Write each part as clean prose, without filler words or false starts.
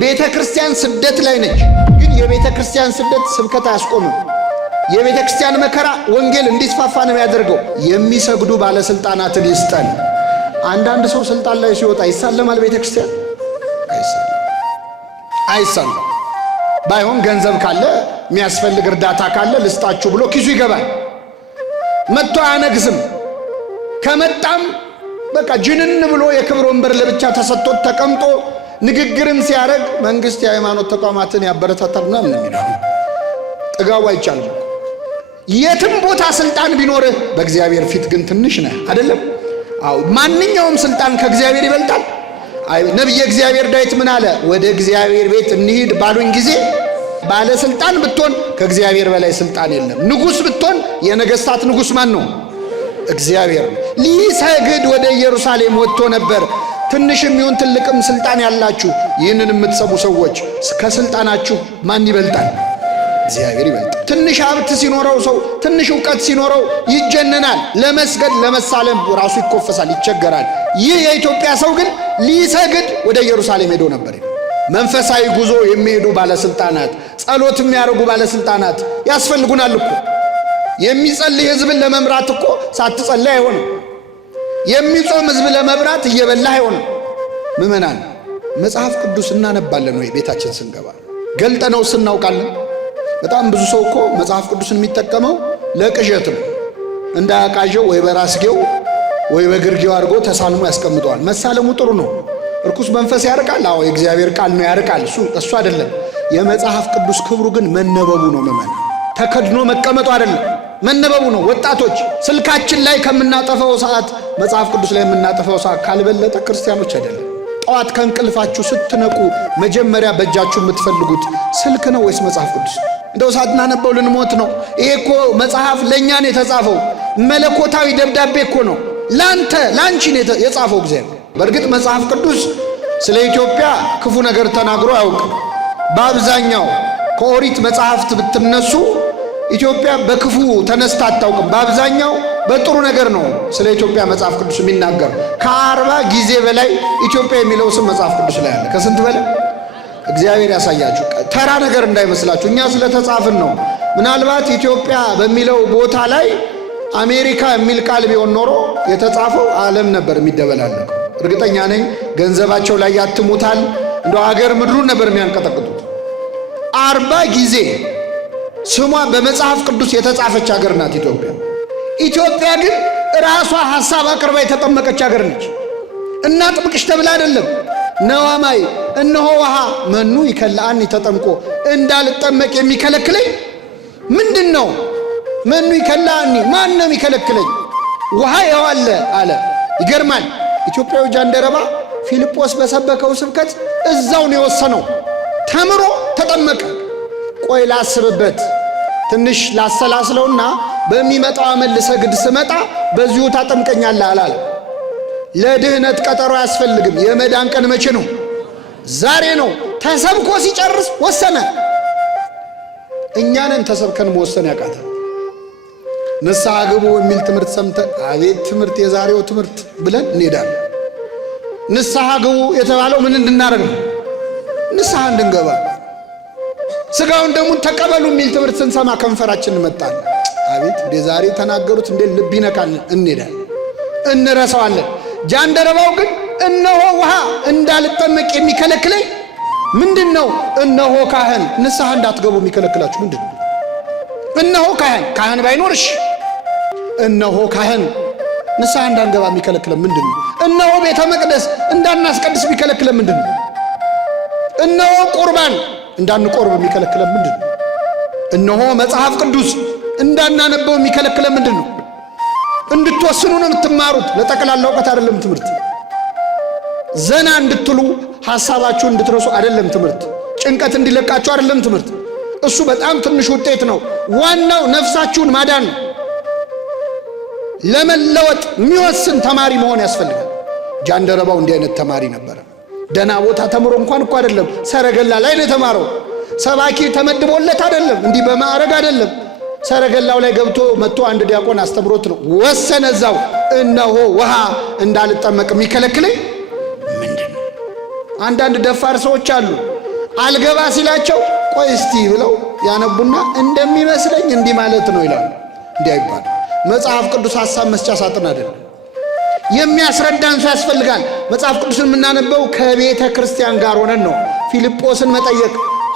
ቤተ ክርስቲያን ስደት ላይ ነች። ግን የቤተ ክርስቲያን ስደት ስብከት አያስቆምም። የቤተ ክርስቲያን መከራ ወንጌል እንዲስፋፋ ነው ያደርገው። የሚሰግዱ ባለስልጣናትን ይስጠን። አንዳንድ ሰው ስልጣን ላይ ሲወጣ ይሳለማል። ቤተ ክርስቲያን አይሳለም። ባይሆን ገንዘብ ካለ የሚያስፈልግ እርዳታ ካለ ልስጣችሁ ብሎ ኪሱ ይገባል። መጥቶ አያነግስም። ከመጣም በቃ ጅንን ብሎ የክብር ወንበር ለብቻ ተሰጥቶት ተቀምጦ ንግግርም ሲያደርግ መንግስት የሃይማኖት ተቋማትን ያበረታታል ምናምን ነው የሚለው። ጥጋቡ አይቻልም። የትም ቦታ ስልጣን ቢኖርህ በእግዚአብሔር ፊት ግን ትንሽ ነህ አይደለም? አዎ፣ ማንኛውም ስልጣን ከእግዚአብሔር ይበልጣል። ነቢየ እግዚአብሔር ዳዊት ምን አለ? ወደ እግዚአብሔር ቤት እንሂድ ባሉኝ ጊዜ ባለስልጣን ብትሆን ከእግዚአብሔር በላይ ስልጣን የለም። ንጉስ ብትሆን የነገስታት ንጉስ ማን ነው? እግዚአብሔር ነው። ሊሰግድ ወደ ኢየሩሳሌም ወጥቶ ነበር። ትንሽም ይሁን ትልቅም ስልጣን ያላችሁ ይህንን የምትሰሙ ሰዎች ከስልጣናችሁ ማን ይበልጣል? እግዚአብሔር ይበልጣል። ትንሽ ሀብት ሲኖረው ሰው ትንሽ ዕውቀት ሲኖረው ይጀነናል። ለመስገድ ለመሳለም ራሱ ይኮፈሳል፣ ይቸገራል። ይህ የኢትዮጵያ ሰው ግን ሊሰግድ ወደ ኢየሩሳሌም ሄዶ ነበር። መንፈሳዊ ጉዞ የሚሄዱ ባለስልጣናት፣ ጸሎት የሚያደርጉ ባለስልጣናት ያስፈልጉናል እኮ። የሚጸልይ ህዝብን ለመምራት እኮ ሳትጸልይ አይሆንም። የሚጾም ህዝብ ለመምራት እየበላህ አይሆንም። ምእመናን መጽሐፍ ቅዱስ እናነባለን ወይ? ቤታችን ስንገባ ገልጠነው ስናውቃለን? በጣም ብዙ ሰው እኮ መጽሐፍ ቅዱስን የሚጠቀመው ለቅዠት ነው። እንዳያቃዠው ወይ በራስጌው ወይ በግርጌው አድርጎ ተሳልሞ ያስቀምጠዋል። መሳለሙ ጥሩ ነው። እርኩስ መንፈስ ያርቃል። አዎ የእግዚአብሔር ቃል ነው ያርቃል። እሱ አይደለም። የመጽሐፍ ቅዱስ ክብሩ ግን መነበቡ ነው። መመን ተከድኖ መቀመጡ አይደለም፣ መነበቡ ነው። ወጣቶች ስልካችን ላይ ከምናጠፋው ሰዓት መጽሐፍ ቅዱስ ላይ የምናጠፋው ሰዓት ካልበለጠ ክርስቲያኖች አይደለም። ጠዋት ከእንቅልፋችሁ ስትነቁ መጀመሪያ በእጃችሁ የምትፈልጉት ስልክ ነው ወይስ መጽሐፍ ቅዱስ? እንደው ሳናነበው ልንሞት ነው። ይሄ እኮ መጽሐፍ ለእኛ ነው የተጻፈው። መለኮታዊ ደብዳቤ እኮ ነው። ላንተ ላንቺ ነው የጻፈው እግዚአብሔር። በእርግጥ መጽሐፍ ቅዱስ ስለ ኢትዮጵያ ክፉ ነገር ተናግሮ አያውቅም። በአብዛኛው ከኦሪት መጽሐፍት ብትነሱ ኢትዮጵያ በክፉ ተነስታ አታውቅም። በአብዛኛው በጥሩ ነገር ነው ስለ ኢትዮጵያ መጽሐፍ ቅዱስ የሚናገር። ከ40 ጊዜ በላይ ኢትዮጵያ የሚለው ስም መጽሐፍ ቅዱስ ላይ አለ። ከስንት በላይ? እግዚአብሔር ያሳያችሁ። ተራ ነገር እንዳይመስላችሁ፣ እኛ ስለተጻፍን ነው። ምናልባት ኢትዮጵያ በሚለው ቦታ ላይ አሜሪካ የሚል ቃል ቢሆን ኖሮ የተጻፈው ዓለም ነበር የሚደበላለቀው። እርግጠኛ ነኝ ገንዘባቸው ላይ ያትሙታል። እንደ ሀገር ምድሩን ነበር የሚያንቀጠቅጡት። 40 ጊዜ ስሟ በመጽሐፍ ቅዱስ የተጻፈች ሀገር ናት ኢትዮጵያ። ኢትዮጵያ ግን ራሷ ሐሳብ አቅርባ የተጠመቀች ሀገር ነች። እናጥምቅሽ ተብላ አይደለም። ነዋማይ እነሆ ውሃ መኑ ይከላአኒ ተጠምቆ እንዳልጠመቅ የሚከለክለኝ ምንድን ነው? መኑ ይከላአኒ ማን ነው የሚከለክለኝ? ውሃ ይዋለ አለ። ይገርማል። ኢትዮጵያዊ ጃንደረባ ፊልጶስ በሰበከው ስብከት እዛው ነው የወሰነው። ተምሮ ተጠመቀ። ቆይ ላስብበት ትንሽ ላሰላስለውና በሚመጣው ዓመት ልሰግድ ስመጣ በዚሁ ታጠምቀኛለህ አላለ። ለድህነት ቀጠሮ አያስፈልግም። የመዳን ቀን መቼ ነው? ዛሬ ነው። ተሰብኮ ሲጨርስ ወሰነ። እኛንን ተሰብከን መወሰን ያቃተን። ንስሐ ግቡ የሚል ትምህርት ሰምተን አቤት ትምህርት የዛሬው ትምህርት ብለን እንሄዳለን። ንስሐ ግቡ የተባለው ምን እንድናደርግ ነው? ንስሐ እንድንገባ። ስጋውን ደሙን ተቀበሉ የሚል ትምህርት ስንሰማ ከንፈራችን እንመጣለን። አቤት እንደ ዛሬ ተናገሩት እንደ ልብ ይነካል። እንሄዳለን፣ እንረሳዋለን። ጃንደረባው ግን እነሆ ውሃ እንዳልጠመቅ የሚከለክለኝ ምንድን ነው? እነሆ ካህን ንስሐ እንዳትገቡ የሚከለክላችሁ ምንድን ነው? እነሆ ካህን ባይኖርሽ እነሆ ካህን ንስሐ እንዳንገባ የሚከለክለን ምንድን ነው? እነሆ ቤተ መቅደስ እንዳናስቀድስ የሚከለክለን ምንድን ነው? እነሆ ቁርባን እንዳንቆርብ የሚከለክለን ምንድን ነው? እነሆ መጽሐፍ ቅዱስ እንዳናነበው የሚከለክለን ምንድን ነው? እንድትወስኑ ነው የምትማሩት። ለጠቅላላ እውቀት አይደለም ትምህርት። ዘና እንድትሉ ሐሳባችሁ እንድትረሱ አይደለም ትምህርት። ጭንቀት እንዲለቃችሁ አይደለም ትምህርት። እሱ በጣም ትንሽ ውጤት ነው። ዋናው ነፍሳችሁን ማዳን ነው። ለመለወጥ የሚወስን ተማሪ መሆን ያስፈልጋል። ጃንደረባው እንዲህ አይነት ተማሪ ነበረ። ደና ቦታ ተምሮ እንኳን እኮ አይደለም ሰረገላ ላይ ነው የተማረው። ሰባኪ ተመድቦለት አይደለም፣ እንዲህ በማዕረግ አይደለም። ሰረገላው ላይ ገብቶ መጥቶ አንድ ዲያቆን አስተምሮት ነው ወሰነ። እዛው እነሆ ውሃ እንዳልጠመቅ የሚከለክለኝ ምንድን ነው? አንዳንድ ደፋር ሰዎች አሉ። አልገባ ሲላቸው ቆይ እስቲ ብለው ያነቡና እንደሚመስለኝ እንዲህ ማለት ነው ይላሉ። እንዲህ አይባል። መጽሐፍ ቅዱስ ሐሳብ መስጫ ሳጥን አይደለም። የሚያስረዳን ሰው ያስፈልጋል። መጽሐፍ ቅዱስን የምናነበው ከቤተ ክርስቲያን ጋር ሆነን ነው። ፊልጶስን መጠየቅ፣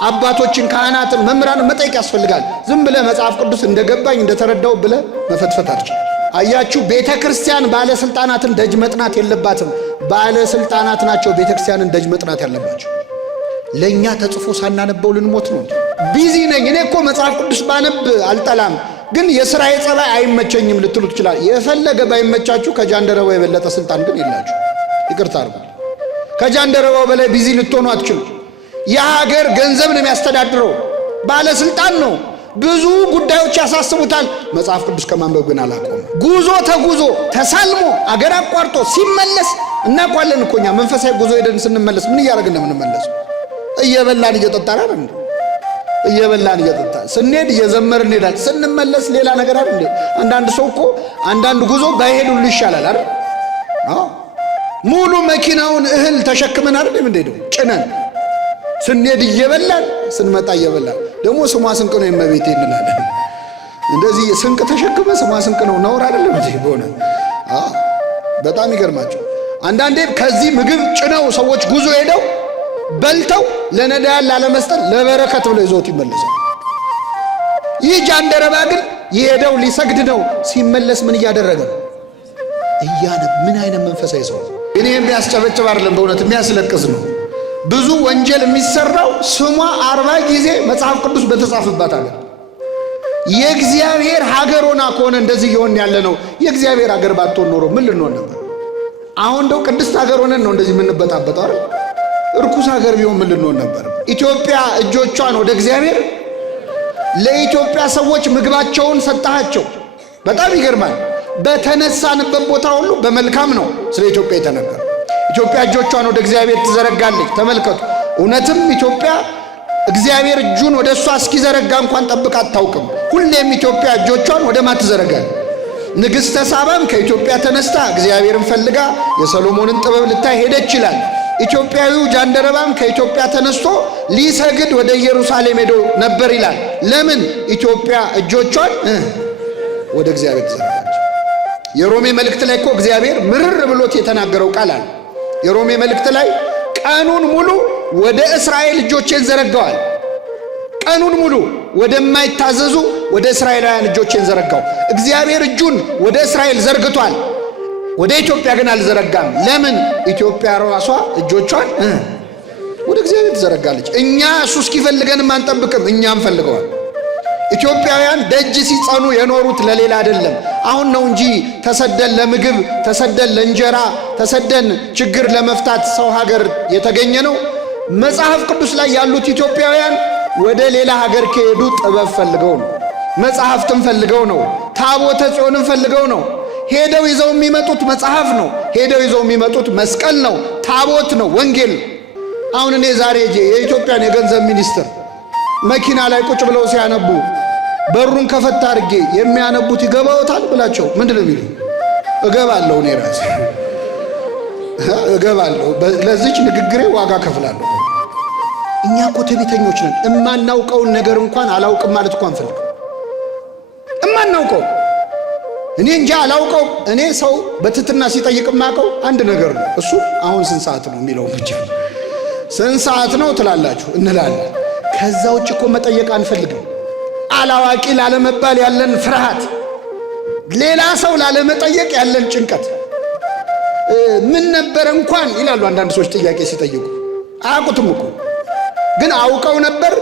አባቶችን፣ ካህናትን፣ መምህራንን መጠየቅ ያስፈልጋል። ዝም ብለህ መጽሐፍ ቅዱስ እንደገባኝ እንደተረዳው ብለህ መፈትፈት አትችልም። አያችሁ፣ ቤተ ክርስቲያን ባለስልጣናትን ደጅ መጥናት የለባትም። ባለስልጣናት ናቸው ቤተ ክርስቲያንን ደጅ መጥናት ያለባቸው። ለእኛ ተጽፎ ሳናነበው ልንሞት ነው። ቢዚ ነኝ እኔ እኮ መጽሐፍ ቅዱስ ባነብ አልጠላም፣ ግን የሥራዬ ጸባይ አይመቸኝም ልትሉ ትችላል። የፈለገ ባይመቻችሁ ከጃንደረባው የበለጠ ስልጣን ግን የላችሁ። ይቅርታ አድርጉ። ከጃንደረባው በላይ ቢዚ ልትሆኑ አትችሉ። የሀገር ገንዘብ ነው የሚያስተዳድረው፣ ባለስልጣን ነው። ብዙ ጉዳዮች ያሳስቡታል። መጽሐፍ ቅዱስ ከማንበብ ግን አላቆመም። ጉዞ ተጉዞ ተሳልሞ አገር አቋርጦ ሲመለስ እናውቃለን እኮ እኛ መንፈሳዊ ጉዞ ሄደን ስንመለስ ምን እያደረግን ነው የምንመለሰው? እየበላን እየጠጣን አይደል እንዴ? እየበላን እየጠጣን ስንሄድ እየዘመርን እንሄዳለን። ስንመለስ ሌላ ነገር አይደል እንዴ? አንዳንድ ሰው እኮ አንዳንድ ጉዞ ባይሄድ ሁሉ ይሻላል አይደል? አዎ፣ ሙሉ መኪናውን እህል ተሸክመን አይደል የምንሄደው? ጭነን ስንሄድ እየበላን ስንመጣ እየበላን። ደግሞ ስሟ ስንቅ ነው የመቤቴ እንላለን። እንደዚህ ስንቅ ተሸክመ ስሟ ስንቅ ነው ነውር አይደለም እንዴ? በሆነ በጣም ይገርማቸው። አንዳንዴ ከዚህ ምግብ ጭነው ሰዎች ጉዞ ሄደው በልተው ለነዳያን ላለመስጠት ለበረከት ብለው ይዘውት ይመለሳል። ይህ ጃንደረባ ግን የሄደው ሊሰግድ ነው። ሲመለስ ምን እያደረገ ነው? ምን አይነት መንፈሳዊ ሰው! እኔ የሚያስጨበጭብ አይደለም፣ በእውነት የሚያስለቅስ ነው። ብዙ ወንጀል የሚሰራው ስሟ 40 ጊዜ መጽሐፍ ቅዱስ በተጻፈባት አለ። የእግዚአብሔር ሀገር ሆና ከሆነ እንደዚህ ይሆን ያለ ነው። የእግዚአብሔር ሀገር ባትሆን ኖሮ ምን ልንሆን ነበር? አሁን እንደው ቅድስት ሀገር ሆነን ነው እንደዚህ የምንበጣበጠው አይደል? እርኩስ ሀገር ቢሆን ምን ልንሆን ነበር? ኢትዮጵያ እጆቿን ወደ እግዚአብሔር፣ ለኢትዮጵያ ሰዎች ምግባቸውን ሰጣቸው። በጣም ይገርማል። በተነሳንበት ቦታ ሁሉ በመልካም ነው ስለ ኢትዮጵያ የተነገረ። ኢትዮጵያ እጆቿን ወደ እግዚአብሔር ትዘረጋለች። ተመልከቱ። እውነትም ኢትዮጵያ እግዚአብሔር እጁን ወደ እሷ እስኪዘረጋ እንኳን ጠብቃ አታውቅም። ሁሌም ኢትዮጵያ እጆቿን ወደ ማን ትዘረጋለች? ንግሥተ ሳባም ከኢትዮጵያ ተነስታ እግዚአብሔርን ፈልጋ የሰሎሞንን ጥበብ ልታይ ሄደች ይላል። ኢትዮጵያዊው ጃንደረባም ከኢትዮጵያ ተነስቶ ሊሰግድ ወደ ኢየሩሳሌም ሄዶ ነበር ይላል። ለምን? ኢትዮጵያ እጆቿን ወደ እግዚአብሔር ትዘረጋለች። የሮሜ መልእክት ላይ እኮ እግዚአብሔር ምርር ብሎት የተናገረው ቃል አለ። የሮሜ መልእክት ላይ ቀኑን ሙሉ ወደ እስራኤል እጆቼን ዘረጋዋል። ቀኑን ሙሉ ወደማይታዘዙ ወደ እስራኤላውያን እጆቼን ዘረጋው። እግዚአብሔር እጁን ወደ እስራኤል ዘርግቷል፣ ወደ ኢትዮጵያ ግን አልዘረጋም። ለምን? ኢትዮጵያ ራሷ እጆቿን ወደ እግዚአብሔር ትዘረጋለች። እኛ እሱ እስኪፈልገንም አንጠብቅም፣ እኛም ፈልገዋል። ኢትዮጵያውያን ደጅ ሲጸኑ የኖሩት ለሌላ አይደለም። አሁን ነው እንጂ ተሰደን ለምግብ፣ ተሰደን ለእንጀራ፣ ተሰደን ችግር ለመፍታት ሰው ሀገር የተገኘ ነው። መጽሐፍ ቅዱስ ላይ ያሉት ኢትዮጵያውያን ወደ ሌላ ሀገር ከሄዱ ጥበብ ፈልገው ነው፣ መጽሐፍትን ፈልገው ነው፣ ታቦተ ጽዮንን ፈልገው ነው። ሄደው ይዘው የሚመጡት መጽሐፍ ነው። ሄደው ይዘው የሚመጡት መስቀል ነው፣ ታቦት ነው፣ ወንጌል ነው። አሁን እኔ ዛሬ የኢትዮጵያን የገንዘብ ሚኒስትር መኪና ላይ ቁጭ ብለው ሲያነቡ በሩን ከፈታ አድርጌ የሚያነቡት ይገባውታል ብላቸው ምንድን ነው የሚሉ? እገባለሁ፣ እኔ ራሴ እገባለሁ፣ ለዚች ንግግሬ ዋጋ ከፍላለሁ። እኛ እኮ ትዕቢተኞች ነን። እማናውቀውን ነገር እንኳን አላውቅም ማለት እንኳን ፈልግ እማናውቀው እኔ እንጃ አላውቀው። እኔ ሰው በትትና ሲጠይቅ የማውቀው አንድ ነገር ነው። እሱ አሁን ስንት ሰዓት ነው የሚለው ብቻ። ስንት ሰዓት ነው ትላላችሁ እንላለን። ከዛ ውጭ እኮ መጠየቅ አንፈልግም። አላዋቂ ላለመባል ያለን ፍርሃት፣ ሌላ ሰው ላለመጠየቅ ያለን ጭንቀት። ምን ነበር እንኳን ይላሉ አንዳንድ ሰዎች ጥያቄ ሲጠይቁ። አያውቁትም እኮ ግን አውቀው ነበር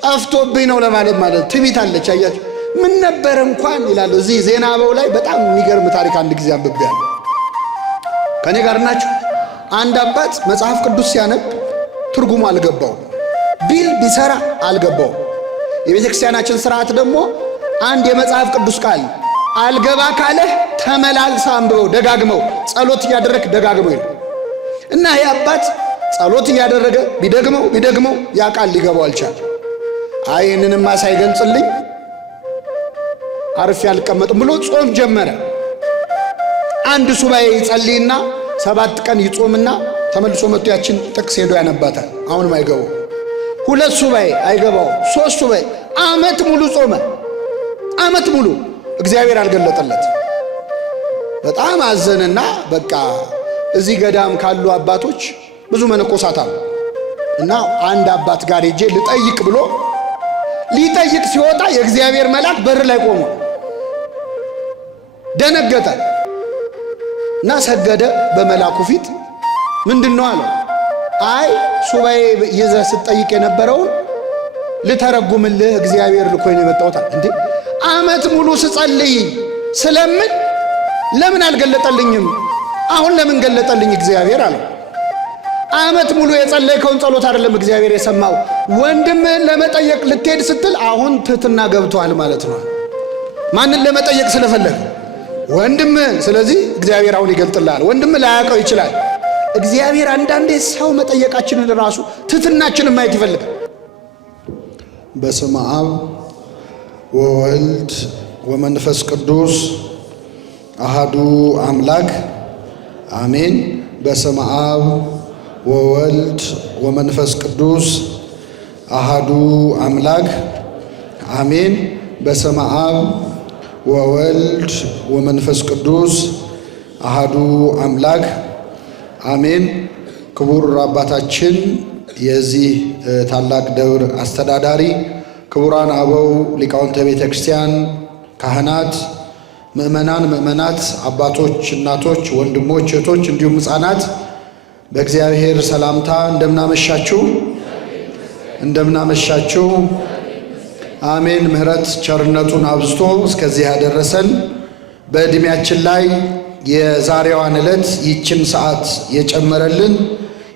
ጠፍቶብኝ ነው ለማለት ማለት ትዕቢት አለች። አያችሁ፣ ምን ነበር እንኳን ይላሉ። እዚህ ዜና አበው ላይ በጣም የሚገርም ታሪክ አንድ ጊዜ አንብቤያለሁ። ከኔ ጋር ናችሁ? አንድ አባት መጽሐፍ ቅዱስ ሲያነብ ትርጉሙ አልገባው ቢል ቢሰራ አልገባው። የቤተ ክርስቲያናችን ስርዓት ደግሞ አንድ የመጽሐፍ ቅዱስ ቃል አልገባ ካለህ ተመላልሳ አንብበው፣ ደጋግመው፣ ጸሎት እያደረክ ደጋግመው ይላል እና ይህ አባት ጸሎት እያደረገ ቢደግመው ያ ቃል ሊገባው አልቻለም። አይ ይህንንማ ሳይገልጽልኝ አርፌ አልቀመጥም ብሎ ጾም ጀመረ። አንድ ሱባኤ ይጸልይና 7 ቀን ይጾምና ተመልሶ መጥቶ ያችን ጥቅስ ሄዶ ያነባታል። አሁንም አይገባው። 2 ሱባኤ አይገባው። 3 ሱባኤ ዓመት ሙሉ ጾመ። ዓመት ሙሉ እግዚአብሔር አልገለጠለት። በጣም አዘነና በቃ እዚህ ገዳም ካሉ አባቶች ብዙ መነኮሳት አሉ እና አንድ አባት ጋር ሄጄ ልጠይቅ ብሎ ሊጠይቅ ሲወጣ የእግዚአብሔር መልአክ በር ላይ ቆሞ ደነገጠ እና ሰገደ በመልአኩ ፊት። ምንድነው አለው? አይ ሱባኤ ይዘህ ስትጠይቅ የነበረውን ልተረጉምልህ እግዚአብሔር ልኮኝ ነው የመጣሁት። እንዴ ዓመት ሙሉ ስጸልይ ስለምን ለምን አልገለጠልኝም? አሁን ለምን ገለጠልኝ እግዚአብሔር አለው። ዓመት ሙሉ የጸለይከውን ጸሎት አይደለም እግዚአብሔር የሰማው። ወንድምህን ለመጠየቅ ልትሄድ ስትል አሁን ትህትና ገብቷል ማለት ነው። ማንን ለመጠየቅ ስለፈለግ? ወንድምህን። ስለዚህ እግዚአብሔር አሁን ይገልጥልሃል። ወንድምህ ላያውቀው ይችላል። እግዚአብሔር አንዳንዴ ሰው መጠየቃችንን ራሱ ትህትናችንን ማየት ይፈልጋል። በስመ አብ ወወልድ ወመንፈስ ቅዱስ አሃዱ አምላክ አሜን። በስመ አብ ወወልድ ወመንፈስ ቅዱስ አሃዱ አምላክ አሜን። በስመ አብ ወወልድ ወመንፈስ ቅዱስ አሃዱ አምላክ አሜን። ክቡር አባታችን የዚህ ታላቅ ደብር አስተዳዳሪ፣ ክቡራን አበው ሊቃውንተ ቤተ ክርስቲያን፣ ካህናት፣ ምእመናን፣ ምእመናት፣ አባቶች፣ እናቶች፣ ወንድሞች፣ እህቶች እንዲሁም ሕፃናት በእግዚአብሔር ሰላምታ እንደምናመሻችሁ እንደምናመሻችሁ። አሜን። ምሕረት ቸርነቱን አብዝቶ እስከዚህ ያደረሰን በዕድሜያችን ላይ የዛሬዋን ዕለት ይችን ሰዓት የጨመረልን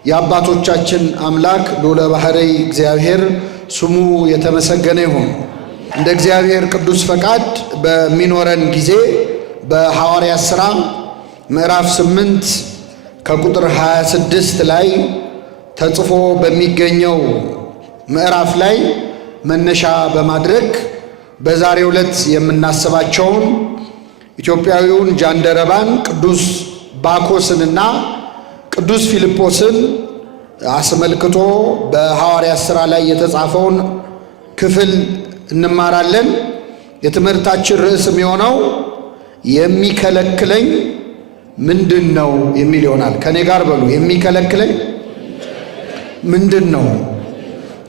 የአባቶቻችን አምላክ ልዑለ ባሕርይ እግዚአብሔር ስሙ የተመሰገነ ይሁን። እንደ እግዚአብሔር ቅዱስ ፈቃድ በሚኖረን ጊዜ በሐዋርያት ሥራ ምዕራፍ 8 ከቁጥር 26 ላይ ተጽፎ በሚገኘው ምዕራፍ ላይ መነሻ በማድረግ በዛሬው ዕለት የምናስባቸውን ኢትዮጵያዊውን ጃንደረባን ቅዱስ ባኮስንና ቅዱስ ፊልጶስን አስመልክቶ በሐዋርያት ሥራ ላይ የተጻፈውን ክፍል እንማራለን። የትምህርታችን ርዕስ የሚሆነው የሚከለክለኝ ምንድን ነው የሚል ይሆናል። ከኔ ጋር በሉ፣ የሚከለክለኝ ምንድን ነው?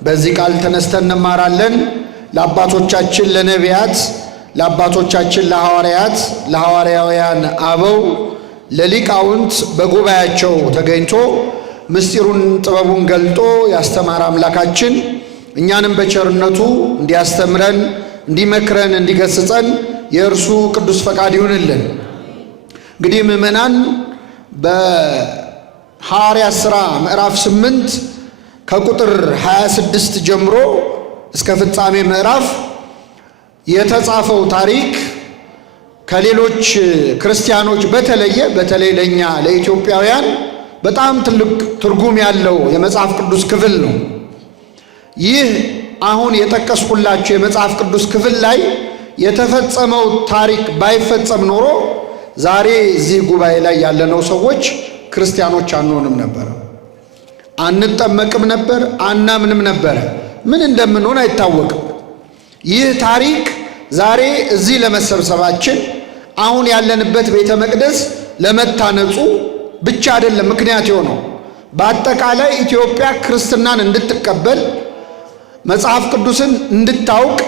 በዚህ ቃል ተነስተን እንማራለን። ለአባቶቻችን ለነቢያት፣ ለአባቶቻችን ለሐዋርያት፣ ለሐዋርያውያን አበው፣ ለሊቃውንት በጉባኤያቸው ተገኝቶ ምስጢሩን ጥበቡን ገልጦ ያስተማረ አምላካችን እኛንም በቸርነቱ እንዲያስተምረን፣ እንዲመክረን፣ እንዲገስጸን የእርሱ ቅዱስ ፈቃድ ይሁንልን። እንግዲህ ምእመናን በሐዋርያት ሥራ ምዕራፍ 8 ከቁጥር 26 ጀምሮ እስከ ፍጻሜ ምዕራፍ የተጻፈው ታሪክ ከሌሎች ክርስቲያኖች በተለይ ለእኛ ለኢትዮጵያውያን በጣም ትልቅ ትርጉም ያለው የመጽሐፍ ቅዱስ ክፍል ነው። ይህ አሁን የጠቀስኩላችሁ የመጽሐፍ ቅዱስ ክፍል ላይ የተፈጸመው ታሪክ ባይፈጸም ኖሮ ዛሬ እዚህ ጉባኤ ላይ ያለነው ሰዎች ክርስቲያኖች አንሆንም ነበር፣ አንጠመቅም ነበር፣ አናምንም ነበር። ምን እንደምንሆን አይታወቅም። ይህ ታሪክ ዛሬ እዚህ ለመሰብሰባችን አሁን ያለንበት ቤተ መቅደስ ለመታነጹ ብቻ አይደለም ምክንያት የሆነው። በአጠቃላይ ኢትዮጵያ ክርስትናን እንድትቀበል፣ መጽሐፍ ቅዱስን እንድታውቅ፣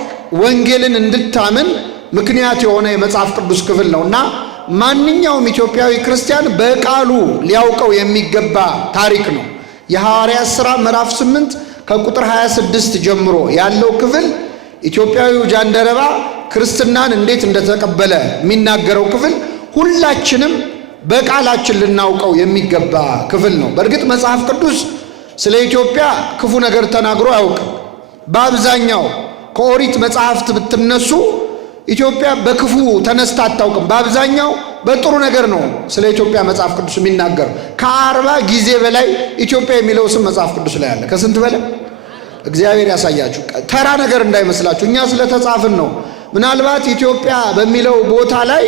ወንጌልን እንድታምን ምክንያት የሆነ የመጽሐፍ ቅዱስ ክፍል ነው እና ማንኛውም ኢትዮጵያዊ ክርስቲያን በቃሉ ሊያውቀው የሚገባ ታሪክ ነው። የሐዋርያት ሥራ ምዕራፍ 8 ከቁጥር 26 ጀምሮ ያለው ክፍል ኢትዮጵያዊው ጃንደረባ ክርስትናን እንዴት እንደተቀበለ የሚናገረው ክፍል ሁላችንም በቃላችን ልናውቀው የሚገባ ክፍል ነው። በእርግጥ መጽሐፍ ቅዱስ ስለ ኢትዮጵያ ክፉ ነገር ተናግሮ አያውቅም። በአብዛኛው ከኦሪት መጽሐፍት ብትነሱ ኢትዮጵያ በክፉ ተነስታ አታውቅም። በአብዛኛው በጥሩ ነገር ነው ስለ ኢትዮጵያ መጽሐፍ ቅዱስ የሚናገር። ከ40 ጊዜ በላይ ኢትዮጵያ የሚለው ስም መጽሐፍ ቅዱስ ላይ አለ። ከስንት በላይ? እግዚአብሔር ያሳያችሁ። ተራ ነገር እንዳይመስላችሁ፣ እኛ ስለተጻፍን ነው። ምናልባት ኢትዮጵያ በሚለው ቦታ ላይ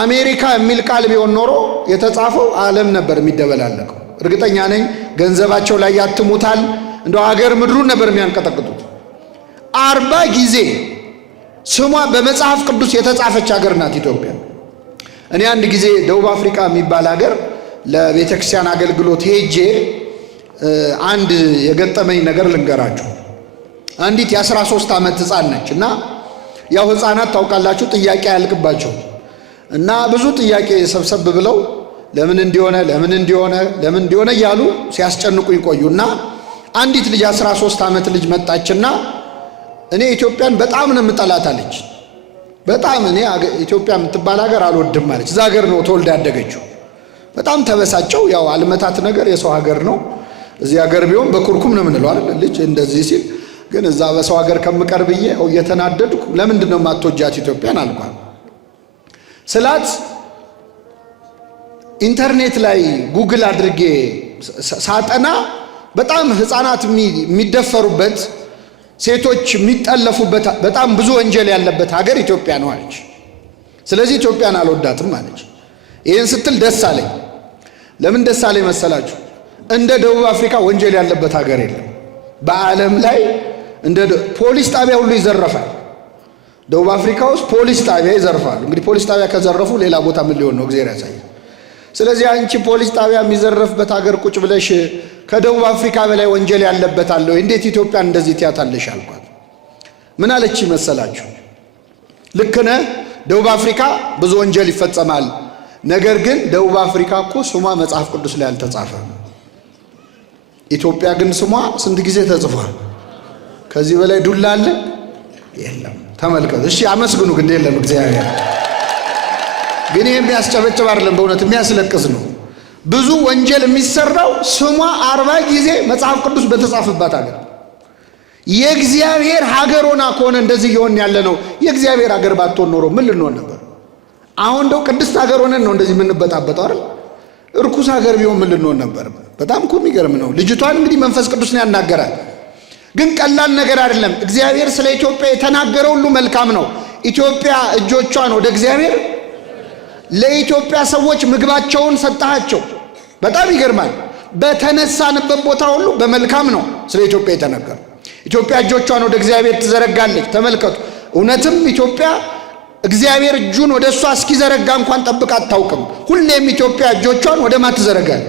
አሜሪካ የሚል ቃል ቢሆን ኖሮ የተጻፈው ዓለም ነበር የሚደበላለቀው። እርግጠኛ ነኝ ገንዘባቸው ላይ ያትሙታል። እንደው ሀገር ምድሩን ነበር የሚያንቀጠቅጡት። 40 ጊዜ ስሟ በመጽሐፍ ቅዱስ የተጻፈች ሀገር ናት ኢትዮጵያ። እኔ አንድ ጊዜ ደቡብ አፍሪካ የሚባል ሀገር ለቤተክርስቲያን አገልግሎት ሄጄ አንድ የገጠመኝ ነገር ልንገራችሁ። አንዲት የ13 ዓመት ሕፃን ነች እና ያው ሕፃናት ታውቃላችሁ ጥያቄ ያልቅባቸው እና ብዙ ጥያቄ ሰብሰብ ብለው ለምን እንዲሆነ እያሉ ሲያስጨንቁኝ ቆዩና አንዲት ልጅ 13 ዓመት ልጅ መጣችና እኔ ኢትዮጵያን በጣም ነው የምጠላታለች። በጣም እኔ ኢትዮጵያ የምትባል ሀገር አልወድም ማለች። እዛ ሀገር ነው ተወልዳ ያደገችው። በጣም ተበሳጨው። ያው አልመታት ነገር የሰው ሀገር ነው። እዚህ ሀገር ቢሆን በኩርኩም ነው የምንለው አይደል? ልጅ እንደዚህ ሲል ግን እዛ በሰው ሀገር ከምቀር ብዬ እየተናደድኩ ለምንድን ነው የማትወጃት ኢትዮጵያን አልኳት። ስላት ኢንተርኔት ላይ ጉግል አድርጌ ሳጠና በጣም ሕፃናት የሚደፈሩበት ሴቶች የሚጠለፉበት በጣም ብዙ ወንጀል ያለበት ሀገር ኢትዮጵያ ነው አለች። ስለዚህ ኢትዮጵያን አልወዳትም አለች። ይህን ስትል ደስ አለኝ። ለምን ደስ አለኝ መሰላችሁ? እንደ ደቡብ አፍሪካ ወንጀል ያለበት ሀገር የለም በዓለም ላይ። እንደ ፖሊስ ጣቢያ ሁሉ ይዘረፋል። ደቡብ አፍሪካ ውስጥ ፖሊስ ጣቢያ ይዘርፋሉ። እንግዲህ ፖሊስ ጣቢያ ከዘረፉ ሌላ ቦታ ምን ሊሆን ነው? እግዚአብሔር ያሳይ። ስለዚህ አንቺ ፖሊስ ጣቢያ የሚዘረፍበት ሀገር ቁጭ ብለሽ ከደቡብ አፍሪካ በላይ ወንጀል ያለበት አለ ወይ? እንዴት ኢትዮጵያን እንደዚህ ትያታለሽ አልኳት። ምን አለች መሰላችሁ? ልክ ነህ፣ ደቡብ አፍሪካ ብዙ ወንጀል ይፈጸማል። ነገር ግን ደቡብ አፍሪካ እኮ ስሟ መጽሐፍ ቅዱስ ላይ አልተጻፈም። ኢትዮጵያ ግን ስሟ ስንት ጊዜ ተጽፏል? ከዚህ በላይ ዱላ አለ? የለም። ተመልከቱ። እሺ አመስግኑ። ግን የለም እግዚአብሔር ግን የሚያስጨበጭብ አይደለም፣ በእውነት የሚያስለቅስ ነው። ብዙ ወንጀል የሚሰራው ስሟ 40 ጊዜ መጽሐፍ ቅዱስ በተጻፈባት ሀገር። የእግዚአብሔር ሀገር ሆና ከሆነ እንደዚህ ይሆን ያለ ነው። የእግዚአብሔር ሀገር ባትሆን ኖሮ ምን ልንሆን ነበር? አሁን እንደው ቅድስት ሀገር ሆነን ነው እንደዚህ የምንበጣበጠው አይደል? እርኩስ ሀገር ቢሆን ምን ልንሆን ነበር? በጣም እኮ የሚገርም ነው። ልጅቷን እንግዲህ መንፈስ ቅዱስ ነው ያናገራል። ግን ቀላል ነገር አይደለም። እግዚአብሔር ስለ ኢትዮጵያ የተናገረው ሁሉ መልካም ነው። ኢትዮጵያ እጆቿን ወደ እግዚአብሔር፣ ለኢትዮጵያ ሰዎች ምግባቸውን ሰጣቸው። በጣም ይገርማል። በተነሳንበት ቦታ ሁሉ በመልካም ነው ስለ ኢትዮጵያ የተናገረው። ኢትዮጵያ እጆቿን ወደ እግዚአብሔር ትዘረጋለች። ተመልከቱ። እውነትም ኢትዮጵያ እግዚአብሔር እጁን ወደ እሷ እስኪዘረጋ እንኳን ጠብቃ አታውቅም። ሁሌም ኢትዮጵያ እጆቿን ወደ ማን ትዘረጋለች?